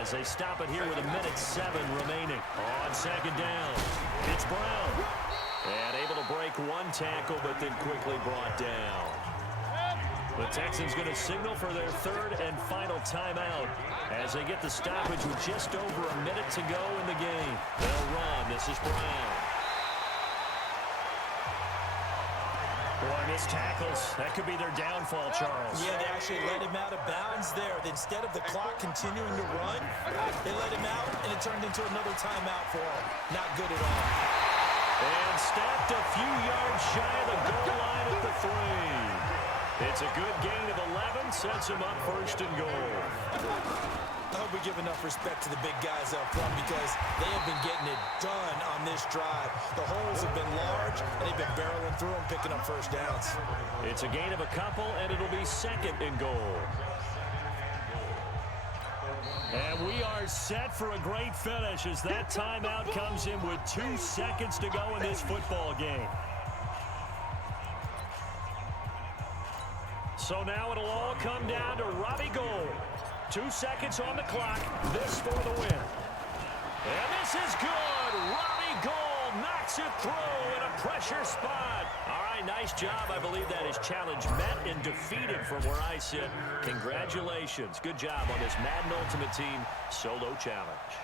as they stop it here with 1:07 remaining. On 2nd down, it's Brown. And able to break 1 tackle, but then quickly brought down. The Texans going to signal for their 3rd and final timeout as they get the stoppage with just over a minute to go in the game. They'll run. This is Brown. Boy, missed tackles. That could be their downfall, Charles. Yeah, they actually let him out of bounds there. Instead of the clock continuing to run, they let him out, and it turned into another timeout for him. Not good at all. And stacked a few yards shy of the goal line at the 3. It's a good gain of 11, sets him up 1st and goal. I hope we give enough respect to the big guys up front because they have been getting it done on this drive. The holes have been large, and they've been barreling through them, picking up first downs. It's a gain of a couple, and it'll be 2nd and goal. And we are set for a great finish as that timeout comes in with 2 seconds to go in this football game. So now it'll all come down to Robbie Gould. 2 seconds on the clock. This for the win. And this is good. Robbie Gould knocks it through in a pressure spot. All right, nice job. I believe that is challenge met and defeated from where I sit. Congratulations. Good job on this Madden Ultimate Team solo challenge.